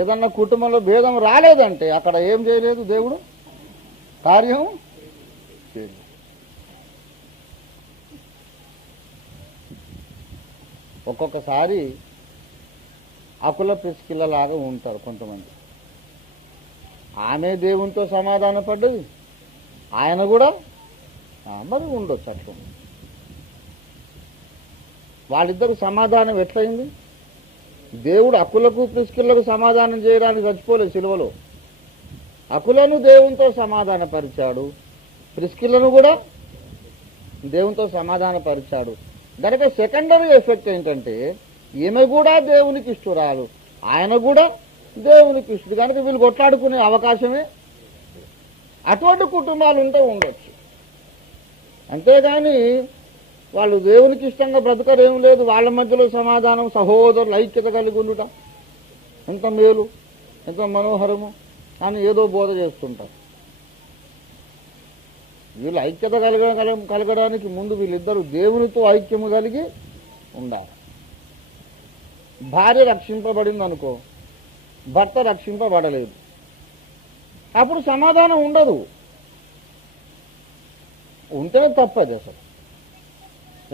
ఏదన్నా కుటుంబంలో భేదం రాలేదంటే అక్కడ ఏం చేయలేదు, దేవుడు కార్యం చేయలేదు. ఒక్కొక్కసారి అకుల ప్రిస్కిల్లలాగా ఉంటారు కొంతమంది. ఆమె దేవునితో సమాధాన పడ్డది, ఆయన కూడా మరి ఉండొచ్చు అట్లా. వాళ్ళిద్దరు సమాధానం ఎట్లయింది? దేవుడు అకులకు ప్రిస్కిల్లకు సమాధానం చేయడానికి చచ్చిపోలేదు సిలువలో. అకులను దేవునితో సమాధాన పరిచాడు, ప్రిస్కిల్లను కూడా దేవునితో సమాధాన పరిచాడు. దానికి సెకండరీ ఎఫెక్ట్ ఏంటంటే ఈమె కూడా దేవునికి ఇష్టురాలు, ఆయన కూడా దేవునికి ఇష్టడు. కనుక వీళ్ళు కొట్లాడుకునే అవకాశమే. అటువంటి కుటుంబాలు ఉంటే ఉండొచ్చు, అంతేగాని వాళ్ళు దేవునికి ఇష్టంగా బ్రతకరేం లేదు. వాళ్ళ మధ్యలో సమాధానం, సహోదరులు ఐక్యత కలిగి ఉండుట ఎంత మేలు, ఎంత మనోహరము అని ఏదో బోధ చేస్తుంటారు. వీళ్ళు ఐక్యత కలగడానికి ముందు వీళ్ళిద్దరూ దేవునితో ఐక్యము కలిగి ఉండాలి. భార్య రక్షింపబడింది అనుకో, భర్త రక్షింపబడలేదు, అప్పుడు సమాధానం ఉండదు. ఉంటేనే తప్పది అసలు.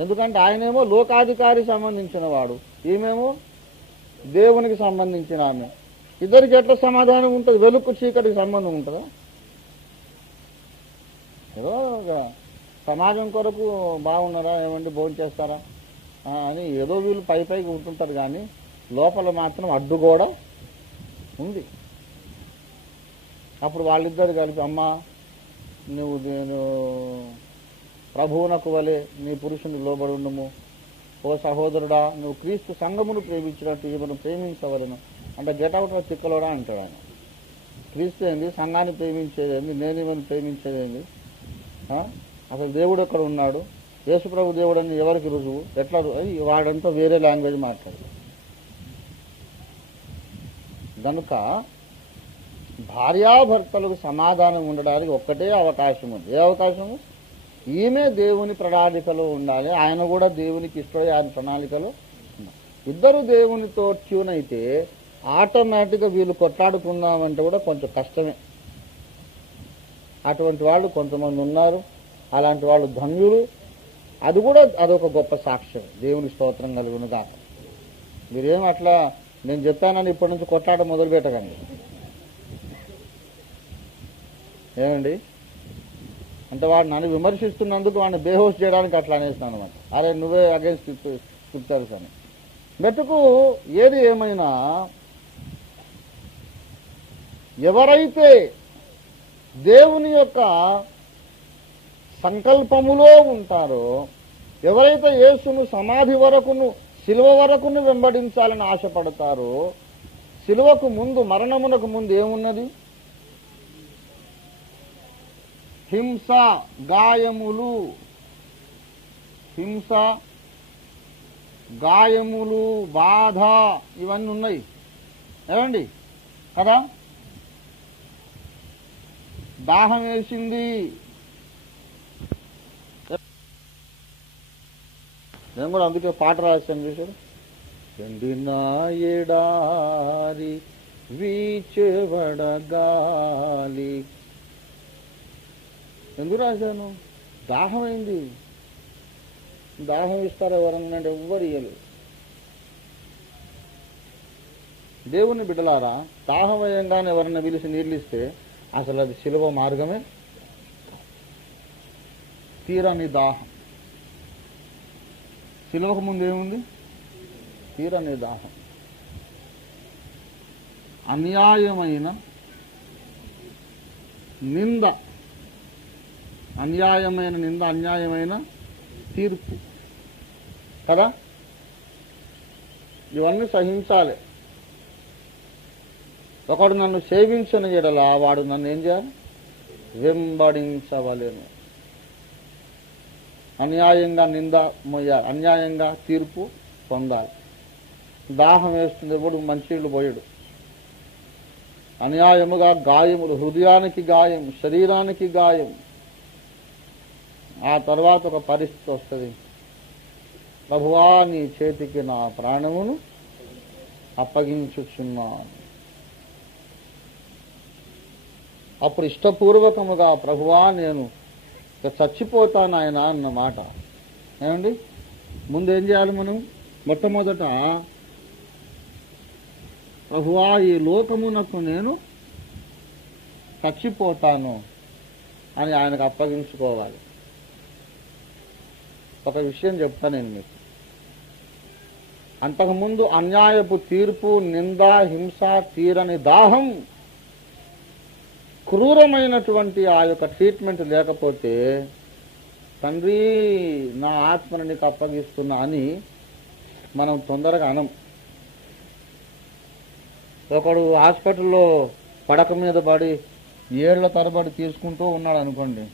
ఎందుకంటే ఆయనేమో లోకాధికారి సంబంధించిన వాడు, ఈమెమో దేవునికి సంబంధించిన ఆమె. ఇద్దరికి ఎట్లా సమాధానం ఉంటుంది? వెలుక్కు చీకటికి సంబంధం ఉంటుందా? ఏదో సమాజం కొరకు బాగున్నారా, ఏమండి భోజనం చేస్తారా అని ఏదో వీళ్ళు పైకి ఉంటుంటారు, కానీ లోపల మాత్రం అడ్డు కూడా ఉంది. అప్పుడు వాళ్ళిద్దరు కలిపి, అమ్మా నువ్వు నేను ప్రభువునకు వలె నీ పురుషుని లోబడి ఉండము, ఓ సహోదరుడా నువ్వు క్రీస్తు సంఘమును ప్రేమించినట్టు ఈమెను ప్రేమించవలను అంటే గెటౌట్ తిక్కలోడా అంటాడు ఆయన. క్రీస్తు ఏంది, సంఘాన్ని ప్రేమించేదేంది, నేను ఈమెను ప్రేమించేదేంది, అసలు దేవుడు ఎక్కడ ఉన్నాడు, యేసుప్రభు దేవుడు అని ఎవరికి రుజువు, ఎట్లా వాడంతా వేరే లాంగ్వేజ్ మాట్లాడతాడు. కనుక భార్యాభర్తలకు సమాధానం ఉండడానికి ఒక్కటే అవకాశం ఉంది. ఏ అవకాశము? ఈమె దేవుని ప్రణాళికలో ఉండాలి, ఆయన కూడా దేవునికి ఇష్టపడి ఆయన ప్రణాళికలో ఉండాలి. ఇద్దరు దేవునితో ట్యూన్ అయితే ఆటోమేటిక్గా వీళ్ళు కొట్లాడుకుందామంటే కూడా కొంచెం కష్టమే. అటువంటి వాళ్ళు కొంతమంది ఉన్నారు, అలాంటి వాళ్ళు ధన్యులు. అది కూడా అదొక గొప్ప సాక్ష్యం. దేవుని స్తోత్రం కలుగును గాక. మీరేం అట్లా నేను చెప్పానని ఇప్పటి నుంచి కొట్లాట మొదలు పెట్టకండి. ఏమండి అంటే వాడు నన్ను విమర్శిస్తున్నందుకు వాడిని బేహోస్ చేయడానికి అట్లా అనేస్తాను అనమాట. అరే నువ్వే అగేన్స్ట్ స్క్రిప్చర్స్ అని. మెట్టుకు ఏది ఏమైనా ఎవరైతే దేవుని యొక్క సంకల్పములో ఉంటారో, ఎవరైతే యేసును సమాధి వరకును శిలువ వరకును వెంబడించాలని ఆశపడతారో, శిలువకు ముందు మరణమునకు ముందు ఏమున్నది? హింస, గాయములు, హింస, గాయములు, బాధ ఇవన్నీ ఉన్నాయి. ఏమండి కదా? దాహం వేసింది, నేను కూడా అందుకే పాట రాశాను చూసారు. ఎండిన ఎడారి వీచెవడగాలి. ఎందుకు రాశాను? దాహమైంది. దాహం ఇస్తారా ఎవరన్నా? ఎవ్వరు ఇయ్యలేదు. దేవుని బిడ్డలారా, దాహమయంగానే ఎవరన్నా పిలిచి నీళ్ళు ఇస్తే అసలు అది శిలువ మార్గమే. తీరని దాహం. శిలువకు ముందు ఏముంది? తీరని దాహం. అన్యాయమైన నింద, అన్యాయమైన నింద, అన్యాయమైన తీర్పు కదా. ఇవన్నీ సహించాలి. ఒకడు నన్ను సేవించని ఎడల వాడు నన్ను ఏం చేయాలి? వెంబడించవలేను. అన్యాయంగా నింద మొయ్యాలి, అన్యాయంగా తీర్పు పొందాలి. దాహం వేస్తుంది, ఎప్పుడు మంచినీళ్ళు పోయడు. అన్యాయముగా గాయములు, హృదయానికి గాయం, శరీరానికి గాయం. ఆ తర్వాత ఒక పరిస్థితి వస్తుంది, ప్రభువా నీ చేతికి నా ప్రాణమును అప్పగించుచున్నాను. అప్పుడు ఇష్టపూర్వకముగా ప్రభువా నేను చచ్చిపోతాను ఆయన అన్న మాట. ఏమండి ముందేం చేయాలి మనం? మొట్టమొదట ప్రభువా ఈ లోకమునకు నేను చచ్చిపోతాను అని ఆయనకు అప్పగించుకోవాలి. ఒక విషయం చెప్తా నేను మీకు. అంతకుముందు అన్యాయపు తీర్పు, నింద, హింస, తీరని దాహం, క్రూరమైనటువంటి ఆ యొక్క ట్రీట్మెంట్ లేకపోతే తండ్రి నా ఆత్మను నీకు అప్పగిస్తున్నా అని మనం తొందరగా అనం. ఒకడు హాస్పిటల్లో పడక మీద పడి ఏళ్ల తరబడి తీసుకుంటూ ఉన్నాడు అనుకోండి,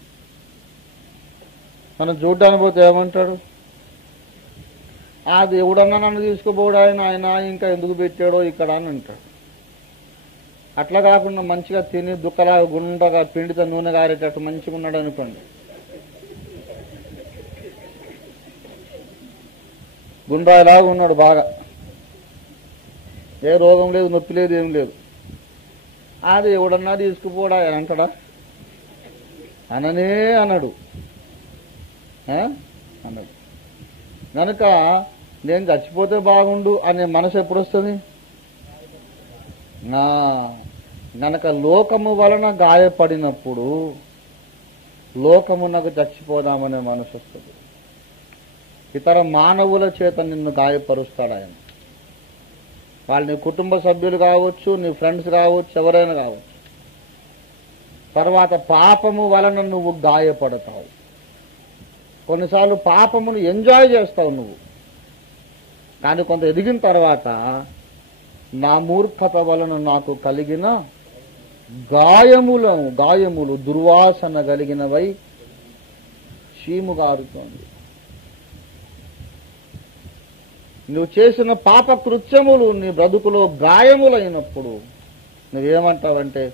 మనం చూడ్డానికి పోతే ఏమంటాడు? ఆ దేవుడన్నా నన్ను తీసుకుపోడు ఆయన ఇంకా ఎందుకు పెట్టాడో ఇక్కడ అని అంటాడు. అట్లా కాకుండా మంచిగా తిని దుక్కలాగా గుండగా పిండితో నూనె గారేటట్టు మంచిగా ఉన్నాడు అనుకోండి, గుండ్రాయిలాగా ఉన్నాడు బాగా, ఏ రోగం లేదు, నొప్పి లేదు, ఏం లేదు. అది ఎవడన్నా తీసుకుపోడా అంటాడా? అననే అన్నాడు అన్నాడు. గనుక నేను చచ్చిపోతే బాగుండు అనే మనసు ఎప్పుడు వస్తుంది? గనక లోకము వలన గాయపడినప్పుడు లోకమునకు చచ్చిపోదామనే మనసు వస్తుంది. ఇతర మానవుల చేత నిన్ను గాయపరుస్తాడు ఆయన. వాళ్ళు నీ కుటుంబ సభ్యులు కావచ్చు, నీ ఫ్రెండ్స్ కావచ్చు, ఎవరైనా కావచ్చు. తర్వాత పాపము వలన నువ్వు గాయపడతావు. కొన్నిసార్లు పాపమును ఎంజాయ్ చేస్తావు నువ్వు, కానీ కొంత ఎదిగిన తర్వాత నా మూర్ఖత వలన నాకు కలిగిన గాయములు దుర్వాసన కలిగినవై చీము గారుతోంది. నువ్వు చేసిన పాప కృత్యములు నీ బ్రతుకులో గాయములైనప్పుడు నువ్వేమంటావంటే,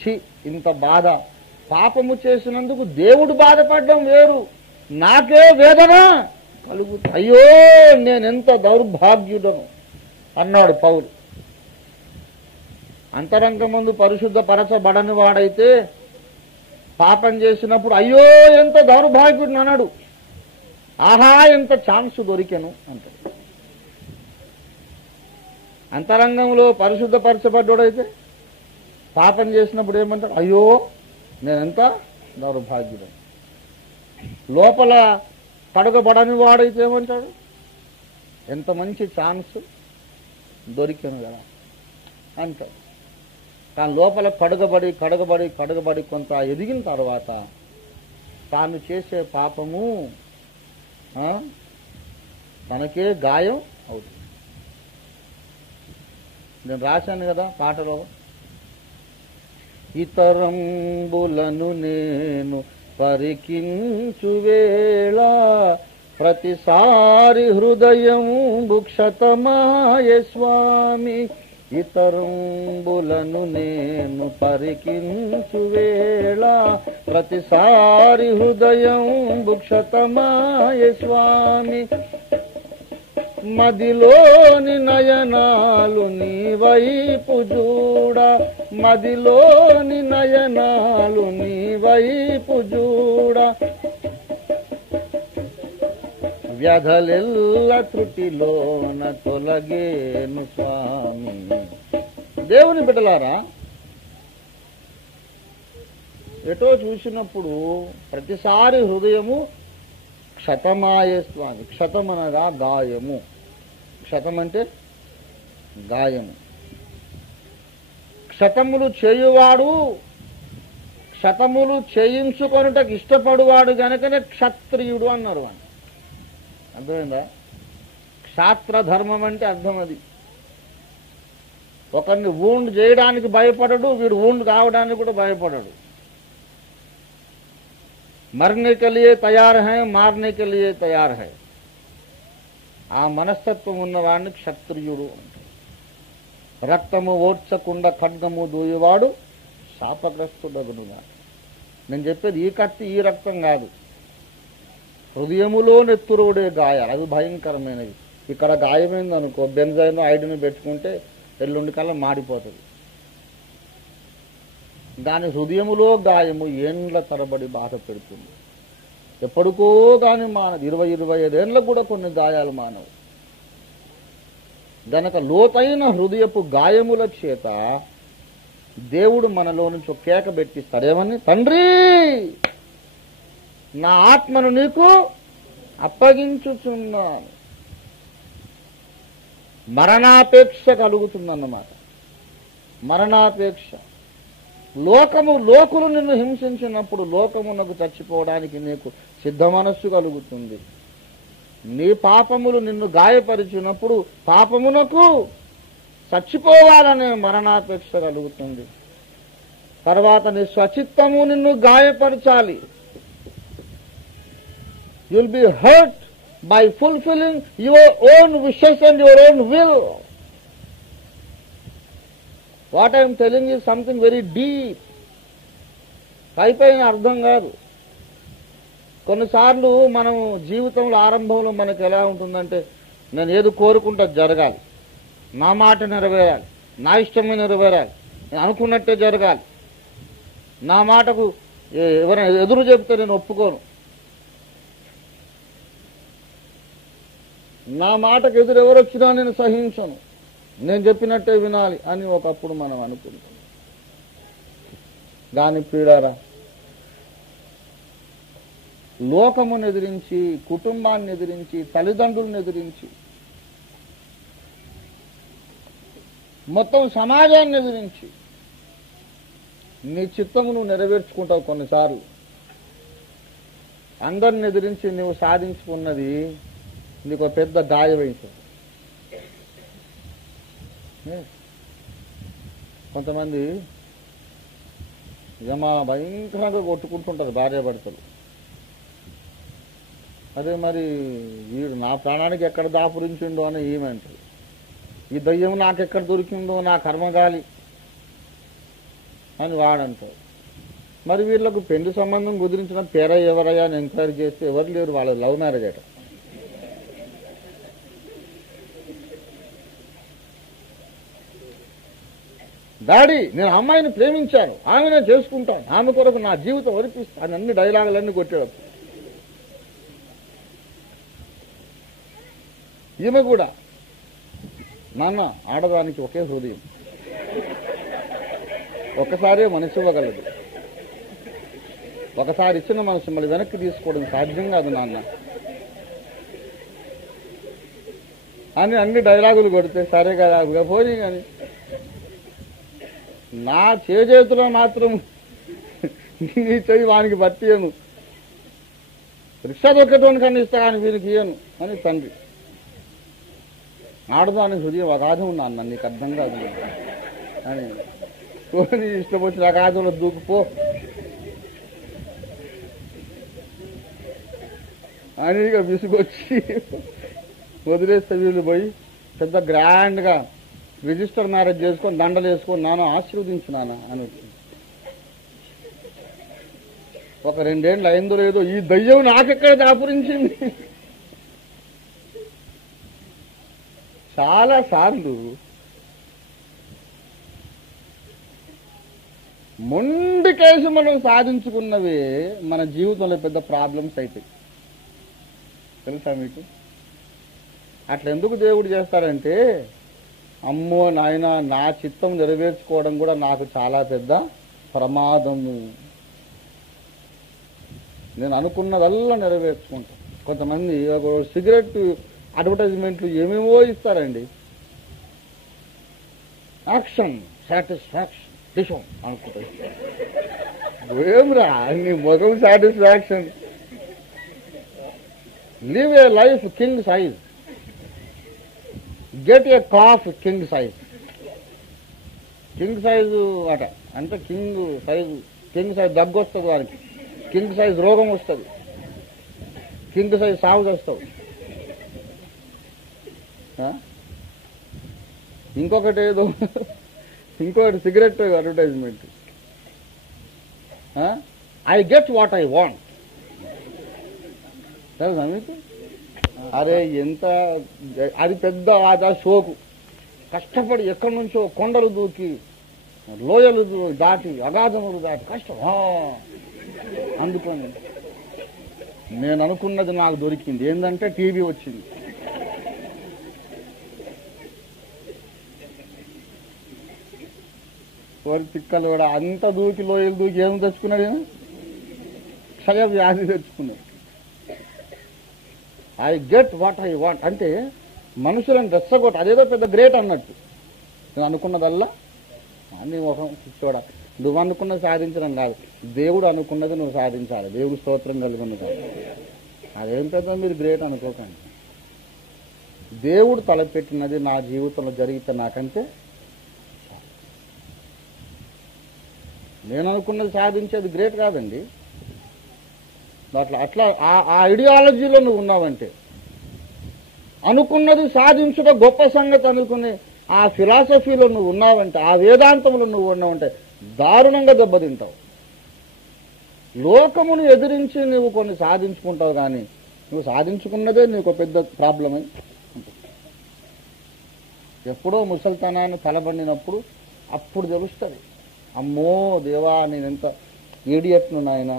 ఛీ, ఇంత బాధ, పాపము చేసినందుకు దేవుడు బాధపడడం వేరు, నాకే వేదన కలుగుతుంది, అయ్యో నేనెంత దౌర్భాగ్యుడను అన్నాడు పౌలు. అంతరంగమందు పరిశుద్ధపరచబడని వాడైతే పాపం చేసినప్పుడు అయ్యో ఎంత దౌర్భాగ్యుడు అన్నాడు, ఆహా ఎంత ఛాన్స్ దొరికెను అంటాడు. అంతరంగంలో పరిశుద్ధపరచబడ్డోడైతే పాపం చేసినప్పుడు ఏమంటాడు, అయ్యో నేనెంత దౌర్భాగ్యుడు. లోపల కడగబడని వాడైతే ఏమంటాడు, ఎంత మంచి ఛాన్స్ దొరికాను కదా అంటాడు. కానీ లోపల కడగబడి కొంత ఎదిగిన తర్వాత తాను చేసే పాపము తనకే గాయం అవుతుంది. నేను రాశాను కదా పాటలో, ఇతరంబులను నేను పరికించు వేళ ప్రతిసారి హృదయం భుక్షతమాయ స్వామి. ఇతరంబులను నేను పరికించు వేళ ప్రతిసారి హృదయం భుక్షతమాయ స్వామి. మదిలోని నయనాలు నీ వైపు చూడ, మదిలోని నయనాలు నీ వైపు చూడ, వ్యధలెల్ల త్రుటిలోన తొలగేను స్వామి. దేవుని బిడ్డలారా, ఎటో చూసినప్పుడు ప్రతిసారి హృదయము క్షతమాయే స్వామి. క్షతమనగా గాయము. క్షతం అంటే గాయము. క్షతములు చేయువాడు, క్షతములు చేయించుకొనుటకు ఇష్టపడువాడు గనుకనే క్షత్రియుడు అన్నారు. వాడు అర్థమైందా? క్షాత్రధర్మం అంటే అర్థం అది. ఒకరిని వూండ్ చేయడానికి భయపడడు, వీడు వూండ్ కావడానికి కూడా భయపడడు. మరనే के लिए तैयार है, मारने के लिए तैयार है. ఆ మనస్తత్వం ఉన్నవాడిని క్షత్రియుడు అంటారు. రక్తము ఓడ్చకుండా ఖడ్గము దూయవాడు శాపగ్రస్తుడగునుగా. నేను చెప్పేది ఈ కత్తి ఈ రక్తం కాదు, హృదయములో నెత్తురుడే గాయాలు, అవి భయంకరమైనవి. ఇక్కడ గాయమైంది అనుకో, బెంజైన్ ఐడిని పెట్టుకుంటే ఎల్లుండి కల్లా మాడిపోతుంది. దాని హృదయములో గాయము ఏండ్ల తరబడి బాధ పెడుతుంది. ఎప్పటికో గాని మానదు. 20-25 ఏళ్ళకు కూడా కొన్ని గాయాలు మానవు. గనక లోతైన హృదయపు గాయముల చేత దేవుడు మనలో నుంచి ఒక కేక పెట్టిస్తాడు. ఏమని? తండ్రి, నా ఆత్మను నీకు అప్పగించుచున్నాను. మరణాపేక్ష కలుగుతుందన్నమాట. మరణాపేక్ష. లోకులు నిన్ను హింసించినప్పుడు లోకమునకు చచ్చిపోవడానికి నీకు సిద్ధ మనస్సు కలుగుతుంది. నీ పాపములు నిన్ను గాయపరిచినప్పుడు పాపమునకు చచ్చిపోవాలనే మరణాపేక్ష కలుగుతుంది. తర్వాత నీ స్వచిత్తము నిన్ను గాయపరచాలి. you'll be hurt by fulfilling your own wishes and your own will. What I am telling you is something very deep. పైపైన అర్థం కాదు. కొన్నిసార్లు మనం జీవితంలో ఆరంభంలో మనకు ఎలా ఉంటుందంటే, నేను ఏది కోరుకుంటే జరగాలి, నా మాట నెరవేరాలి, నా ఇష్టమే నెరవేరాలి, నేను అనుకున్నట్టే జరగాలి, నా మాటకు ఎవరైనా ఎదురు చెబితే నేను ఒప్పుకోను. నా మాటకు ఎదురెవరొచ్చినా నేను సహించను, నేను చెప్పినట్టే వినాలి అని ఒకప్పుడు మనం అనుకుంటాం. గాని ప్రియులారా, లోకమును ఎదిరించి, కుటుంబాన్ని ఎదిరించి, తల్లిదండ్రులను ఎదిరించి, మొత్తం సమాజాన్ని ఎదిరించి నీ చిత్తము నువ్వు నెరవేర్చుకుంటావు. కొన్నిసార్లు అందరిని ఎదిరించి నువ్వు సాధించుకున్నది నీకు పెద్ద గాయమైంది. కొంతమంది యమా భయంకరంగా కొట్టుకుంటుంటారు భార్యాభర్తలు. అదే మరి వీడు నా ప్రాణానికి ఎక్కడ దాపురించిండో అని ఏమంటారు, ఈ దయ్యం నాకెక్కడ దొరికిందో నా కర్మగాలి అని వాడంటారు. మరి వీళ్ళకు పెళ్లి సంబంధం కుదిరించిన పేర ఎవరయ్యా అని ఎంక్వైరీ చేస్తే ఎవరు లేరు, వాళ్ళ లవ్ మ్యారేజ్ అట. డాడీ నేను అమ్మాయిని ప్రేమించాను, ఆమెనే చేసుకుంటాను, ఆమె కొరకు నా జీవితం వరిపిస్తాను అని అన్ని డైలాగులన్నీ కొట్టాడు. ఈమె కూడా నాన్న ఆడదానికి ఒకే హృదయం, ఒకసారే మనసు ఇవ్వగలదు, ఒకసారి ఇచ్చిన మనసు మళ్ళీ వెనక్కి తీసుకోవడం సాధ్యం కాదు నాన్న అని అన్ని డైలాగులు కొడితే సరే కదా పోనీ. కానీ నా చేతులో మాత్రం నీ చెయ్యి వానికి బట్టియను, రిక్షా దొక్కటోని కన్నా ఇస్తా కానీ వీరికి ఇయ్యను అని తండ్రి. ఆడదానికి హృదయం అగాధం ఉన్నాను, నీకు అర్థం కాదు అని నీ ఇష్టం వచ్చిన అగాధంలో దూకుపో అని ఇక విసుగొచ్చి వదిలేస్తే వీళ్ళు పోయి పెద్ద గ్రాండ్గా రిజిస్టర్ మ్యారేజ్ చేసుకొని దండలు వేసుకొని నాన్న ఆశీర్వదించున్నానా అని వచ్చింది. ఒక 2 ఏళ్ళు అయిందో లేదో ఈ దయ్యం నాకెక్కడ దాపురించింది. చాలా సార్లు మొండికేసి మనం సాధించుకున్నవే మన జీవితంలో పెద్ద ప్రాబ్లమ్స్ అవుతాయి. తెలుసా మీకు? అట్లా ఎందుకు దేవుడు చేస్తారంటే, అమ్మో నాయన నా చిత్తం నెరవేర్చుకోవడం కూడా నాకు చాలా పెద్ద ప్రమాదము, నేను అనుకున్నదల్లా నెరవేర్చుకుంటాను. కొంతమంది ఒక సిగరెట్ అడ్వర్టైజ్మెంట్లు ఏమేమో ఇస్తారండి, యాక్షన్ సాటిస్ఫాక్షన్ డిషం అనుకుంటారు. ఏమ్రా నీ మొగం satisfaction, live a life king size, get a cough king size. King size అట అంటే కింగ్ సైజ్ దగ్గు వస్తుంది వారికి, కింగ్ సైజ్ రోగం వస్తుంది, కింగ్ సైజ్ సాగు చేస్తావు. ఇంకొకటి ఏదో ఇంకొకటి cigarette advertisement, I get what I want. తెలుసా మీకు? అరే ఎంత అది పెద్ద ఆదా షోకు, కష్టపడి ఎక్కడి నుంచో కొండలు దూకి లోయలు దాటి అగాధములు దాటి కష్టం అందుకొని నేను అనుకున్నది నాకు దొరికింది. ఏంటంటే టీవీ వచ్చింది. కోరి తిక్కలు కూడా అంత దూకి లోయలు దూకి ఏమి తెచ్చుకున్నాడు, క్షయ వ్యాధి తెచ్చుకున్నాడు. I get what I want అంటే మనుషులను రెచ్చగొట్ట, అదేదో పెద్ద గ్రేట్ అన్నట్టు. నువ్వు అనుకున్నదల్లా నీ ముఖం చూడ, నువ్వు అనుకున్నది సాధించడం కాదు, దేవుడు అనుకున్నది నువ్వు సాధించాలి. దేవుడు స్తోత్రం కలిగి కాదు, అదేం పెద్ద మీరు గ్రేట్ అనుకోకండి. దేవుడు తలపెట్టినది నా జీవితంలో జరిగితే నాకంటే నేను అనుకున్నది సాధించేది గ్రేట్ కాదండి. అట్లా ఆ ఐడియాలజీలో నువ్వు ఉన్నావంటే, అనుకున్నది సాధించుట గొప్ప సంగతి అనుకునే ఆ ఫిలాసఫీలో నువ్వు ఉన్నావంటే, ఆ వేదాంతంలో నువ్వు ఉన్నావంటే దారుణంగా దెబ్బతింటావు. లోకమును ఎదిరించి నువ్వు కొన్ని సాధించుకుంటావు, కానీ నువ్వు సాధించుకున్నదే నీకు పెద్ద ప్రాబ్లం అని. ఎప్పుడో ముసల్తనాన్ని తలబండినప్పుడు అప్పుడు తెలుస్తుంది, అమ్మో దేవా నేనెంత ఈడియట్ను నాయన,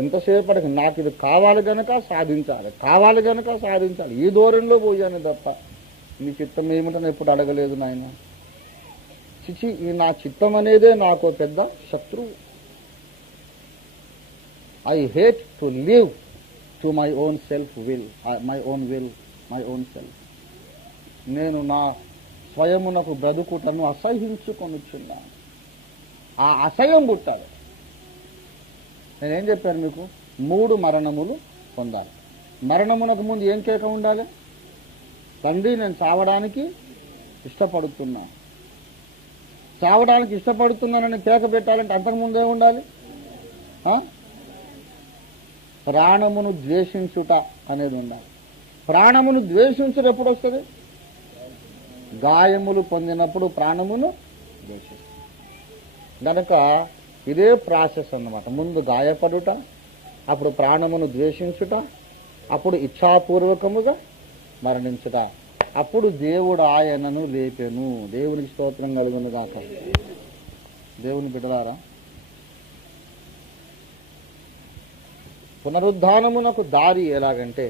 ఎంతసేపటికి నాకు ఇది కావాలి గనక సాధించాలి, కావాలి గనక సాధించాలి, ఈ ధోరణిలో పోయాను తప్ప నీ చిత్తం ఏమిటని ఎప్పుడు అడగలేదు నాయన. చిచి, ఈ నా చిత్తం అనేదే నాకు పెద్ద శత్రువు. I hate to live to my own self will, my own self. నేను నా స్వయమునకు బ్రతుకుటను అసహించుకొనుచున్నాను. ఆ అసహ్యం పుట్టాలి. నేనేం చెప్పాను మీకు? 3 మరణములు పొందాలి. మరణమునకు ముందు ఏం కేక ఉండాలి? తండ్రి, నేను చావడానికి ఇష్టపడుతున్నాను. చావడానికి ఇష్టపడుతున్నానని కేక పెట్టాలంటే అంతకుముందే ఉండాలి. ప్రాణమును ద్వేషించుట అనేది ఉండాలి. ప్రాణమును ద్వేషించుట ఎప్పుడు వస్తుంది? గాయములు పొందినప్పుడు ప్రాణమును ద్వేషిస్తుంది. కనుక ఇదే ప్రాసెస్ అన్నమాట. ముందు గాయపడుట, అప్పుడు ప్రాణమును ద్వేషించుట, అప్పుడు ఇచ్ఛాపూర్వకముగా మరణించుట, అప్పుడు దేవుడు ఆయనను లేపెను. దేవునికి స్తోత్రం కలుగును గాక. దేవుని బిడ్డలారా, పునరుద్ధానమునకు దారి ఎలాగంటే,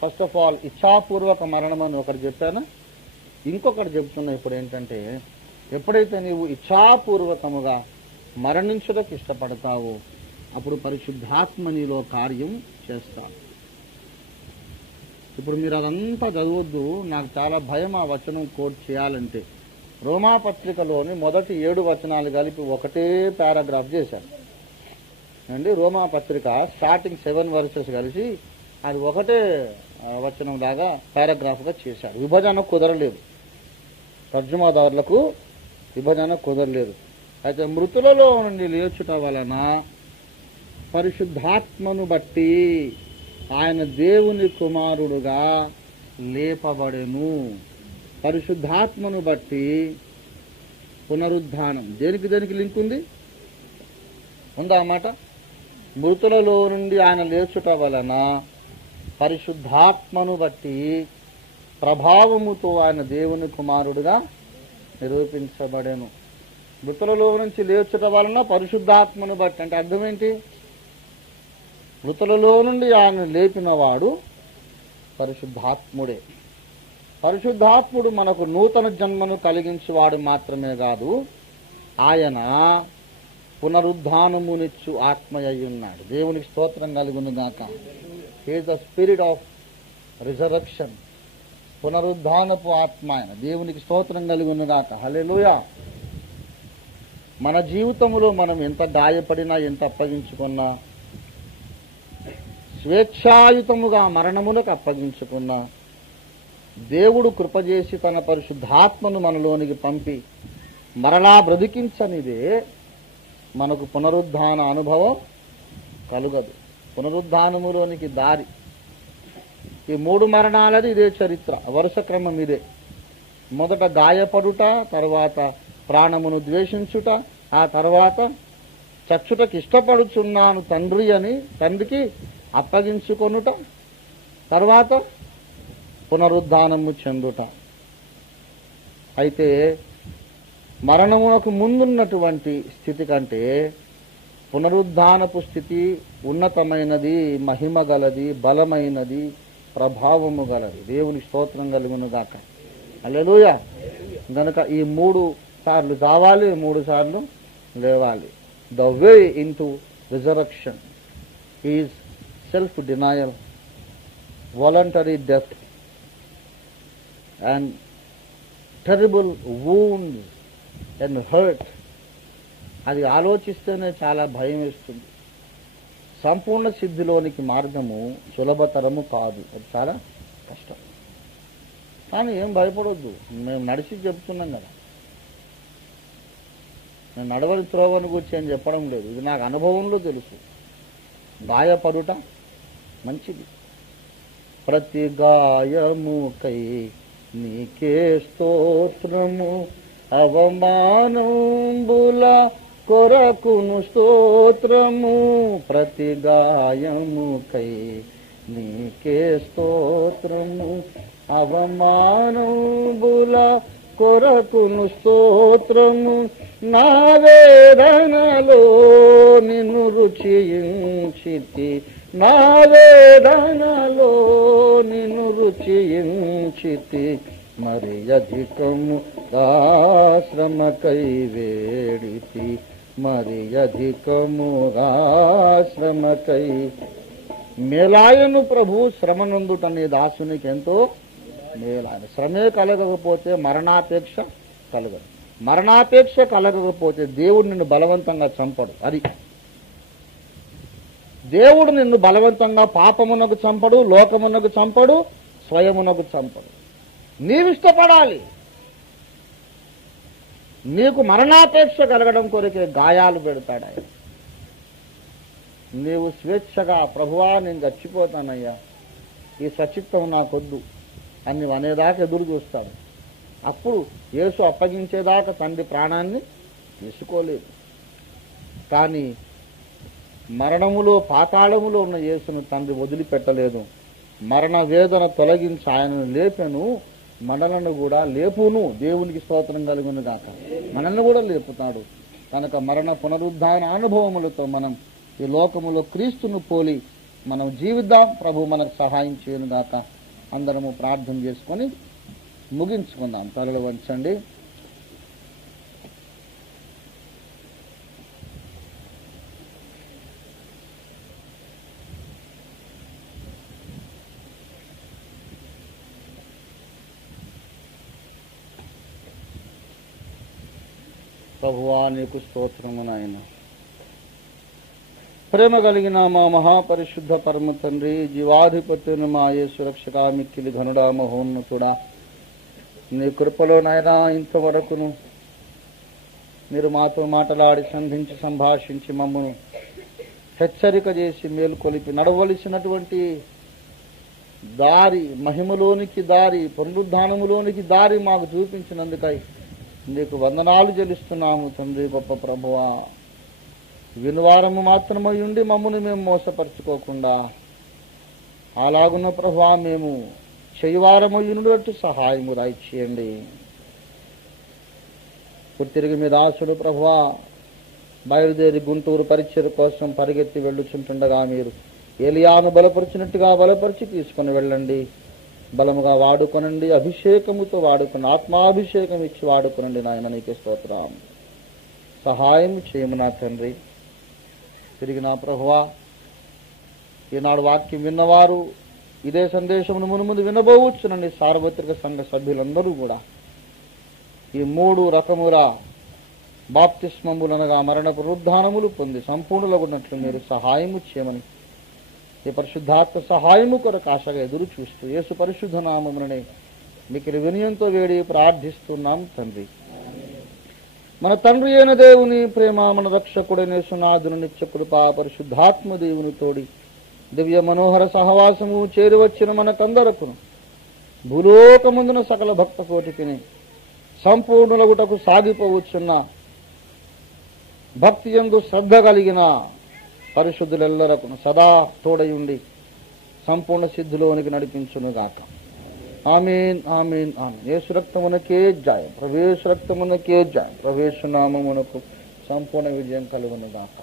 ఫస్ట్ ఆఫ్ ఆల్ ఇచ్ఛాపూర్వక మరణం అని ఒకటి చెప్పాను, ఇంకొకటి చెప్తున్నా. ఇప్పుడు ఏంటంటే, ఎప్పుడైతే నీవు ఇచ్ఛాపూర్వకముగా మరణించుటకు ఇష్టపడతావో అప్పుడు పరిశుద్ధాత్మ నీలో కార్యం చేస్తావు. ఇప్పుడు మీరు అదంతా చదవద్దు, నాకు చాలా భయం ఆ వచనం కోట్ చేయాలంటే. రోమాపత్రికలోని మొదటి 7 వచనాలు కలిపి ఒకటే పారాగ్రాఫ్ చేశారు అండి. రోమాపత్రిక స్టార్టింగ్ 7 వర్సెస్ కలిసి అది ఒకటే వచనం లాగా పారాగ్రాఫ్గా చేశారు. విభజన కుదరలేదు, తర్జుమాదారులకు విభజన కుదరలేదు. అయితే మృతులలో నుండి లేచుట వలన పరిశుద్ధాత్మను బట్టి ఆయన దేవుని కుమారుడుగా లేపబడెను. పరిశుద్ధాత్మను బట్టి పునరుద్ధానం. దేనికి లింక్ ఉంది? ఉందా అన్నమాట? మృతులలో నుండి ఆయన లేచుట వలన పరిశుద్ధాత్మను బట్టి ప్రభావముతో ఆయన దేవుని కుమారుడుగా నిరూపించబడెను. మృతులలో నుంచి లేచుట వలన పరిశుద్ధాత్మను బట్టి అంటే అర్థం ఏంటి? మృతులలో నుండి ఆయన లేపినవాడు పరిశుద్ధాత్ముడే. పరిశుద్ధాత్ముడు మనకు నూతన జన్మను కలిగించువాడు మాత్రమే కాదు, ఆయన పునరుద్ధానమునిచ్చు ఆత్మయ్య ఉన్నాడు. దేవునికి స్తోత్రం కలుగును గాక. He is the spirit of resurrection. పునరుద్ధానపు ఆత్మ ఆయన. దేవునికి స్తోత్రం కలుగును గాక. హల్లెలూయా. మన జీవితంలో మనం ఎంత గాయపడినా, ఎంత అప్పగించుకున్నా, స్వేచ్ఛాయుతముగా మరణములకు అప్పగించుకున్నా, దేవుడు కృపచేసి తన పరిశుద్ధాత్మను మనలోనికి పంపి మరలా బ్రతికించనిదే మనకు పునరుద్ధాన అనుభవం కలుగదు. పునరుద్ధానములోనికి దారి ఈ 3 మరణాలది ఇదే చరిత్ర, వరుస క్రమం ఇదే. మొదట గాయపడుట, తర్వాత ప్రాణమును ద్వేషించుట, ఆ తర్వాత చచ్చుటకి ఇష్టపడుచున్నాను తండ్రి అని తండ్రికి అప్పగించుకొనుట, తర్వాత పునరుద్ధానము చెందుట. అయితే మరణమునకు ముందున్నటువంటి స్థితి కంటే పునరుద్ధానపు స్థితి ఉన్నతమైనది, మహిమ గలది, బలమైనది, ప్రభావము గలది. దేవుని స్తోత్రం కలుగును గాక. హల్లెలూయా. గనుక ఈ 3 సార్లు చావాలి, 3 సార్లు లేవాలి. The way into resurrection is self denial, voluntary death and terrible wounds and hurt. అది ఆలోచిస్తేనే చాలా భయం వేస్తుంది. సంపూర్ణ సిద్ధిలోనికి మార్గము సులభతరము కాదు, అది చాలా కష్టం. కానీ ఏం భయపడొద్దు, మేము నడిచి చెప్తున్నాం కదా. నేను నడవని త్రోవని గురించి ఏం చెప్పడం లేదు, ఇది నాకు అనుభవంలో తెలుసు. గాయపడుట మంచిది. ప్రతి గాయముకై నీకే స్తోత్రము, అవమానంబుల కొరకును స్తోత్రము. ప్రతి గాయముకై నీకే స్తోత్రము, అవమానంబుల కొరకును స్తోత్రము. నా వేదనలో నిన్ను రుచించి ఎంచితి నా వేదనలో నిన్ను రుచించితి మరి అధికముగా శ్రమకై వేడితి మరి అధికముగా శ్రమకై మేలాయను ప్రభు శ్రమనందుటనే దాసునికి ఎంతో మేలాయన. శ్రమే కలగకపోతే మరణాపేక్ష కలగదు. మరణాపేక్ష కలగకపోతే దేవుడు నిన్ను బలవంతంగా చంపడు. అది దేవుడు నిన్ను బలవంతంగా పాపమునకు చంపడు, లోకమునకు చంపడు, స్వయమునకు చంపడు. నీవిష్టపడాలి. నీకు మరణాపేక్ష కలగడం కొరకే గాయాలు పెడతాడు ఆయన. నీవు స్వేచ్ఛగా ప్రభువా నేను చచ్చిపోతానయ్యా, ఈ సచిత్వం నాకొద్దు అని నువ్వు అనేదాకా ఎదురు చూస్తాడు. అప్పుడు యేసు అప్పగించేదాకా తండ్రి ప్రాణాన్ని తీసుకోలేదు. కానీ మరణములో పాతాళములో ఉన్న యేసును తండ్రి వదిలిపెట్టలేదు. మరణ వేదన తొలగించి ఆయనను లేపెను, మనలను కూడా లేపును. దేవునికి స్తోత్రం కలుగును గాక. మనల్ని కూడా లేపుతాడు. కనుక మరణ పునరుద్ధాన అనుభవములతో మనం ఈ లోకములో క్రీస్తును పోలి మనం జీవిద్దాం. ప్రభు మనకు సహాయం చేయను గాక. అందరము ప్రార్థన చేసుకొని ముగించుకుందాం. తలలు వంచండి. ప్రభువా నీకు స్తోత్రము నాయన. ప్రేమ కలిగిన మా మహాపరిశుద్ధ పరమ తండ్రి, జీవాధిపత్యుని మా యేసు రక్షకా మిక్కిలి ఘనుడా మహోన్నతుడా, నీ కృపలో నాయనా ఇంతవరకును మీరు మాతో మాట్లాడి సంధించి సంభాషించి మమ్మను హెచ్చరిక చేసి మేలుకొలిపి నడవలసినటువంటి దారి, మహిమలోనికి దారి, పునరుద్ధానములోనికి దారి మాకు చూపించినందుకై నీకు వందనాలు చెల్లిస్తున్నాము తండ్రి. గొప్ప ప్రభువా, వినువారము మాత్రమై ఉండి మమ్మల్ని మేము మోసపరుచుకోకుండా అలాగున్న ప్రభువా మేము చేయువారమై ఉన్నట్టు సహాయము దయచేయండి. తిరిగి మీ దాసుడు ప్రభువా బయలుదేరి గుంటూరు పరిచయ కోసం పరిగెత్తి వెళ్ళుచుంటుండగా మీరు ఏలియాను బలపరిచినట్టుగా బలపరిచి తీసుకుని వెళ్ళండి. బలముగా వాడుకొనండి, అభిషేకముతో వాడుకుని ఆత్మాభిషేకం ఇచ్చి వాడుకునండి నాయన. నీకే స్తోత్రం. సహాయం చేయము నా తండ్రి. తిరిగి నా ప్రభువా, ఈనాడు వాక్యం విన్నవారు ఇదే సందేశమును మునుముందు వినబోవచ్చునండి. సార్వత్రిక సంఘ సభ్యులందరూ కూడా ఈ 3 రకముల బాప్తిస్మములనగా మరణ పునరుద్ధానములు పొంది సంపూర్ణులగున్నట్లు మీరు సహాయము చేయమని ఈ పరిశుద్ధాత్మ సహాయము కొరకు ఆశగా ఎదురు చూస్తూ యేసు పరిశుద్ధ నామముననే మీకు వినయంతో వేడి ప్రార్థిస్తున్నాం తండ్రి. మన తండ్రి అయిన దేవుని ప్రేమ, మన రక్షకుడైన యేసునాథుని నిత్య కృపా పరిశుద్ధాత్మ దేవుని తోడి దివ్య మనోహర సహవాసము చేరువచ్చిన మనకందరకును భూలోకమందున సకల భక్త కోటికిని సంపూర్ణులగుటకు సాగిపోవచ్చున్న భక్తి యందు శ్రద్ధ కలిగిన పరిశుద్ధులెల్లరకును సదా తోడయుండి సంపూర్ణ సిద్ధిలోనికి నడిపించునుగాక. ఆమేన్, ఆమేన్, ఆమేన్. యేసు రక్తమునకే జయం, ప్రవేశ రక్తమునకే జయం, ప్రవేశ నామమునకు సంపూర్ణ విజయం కలుగునుగాక.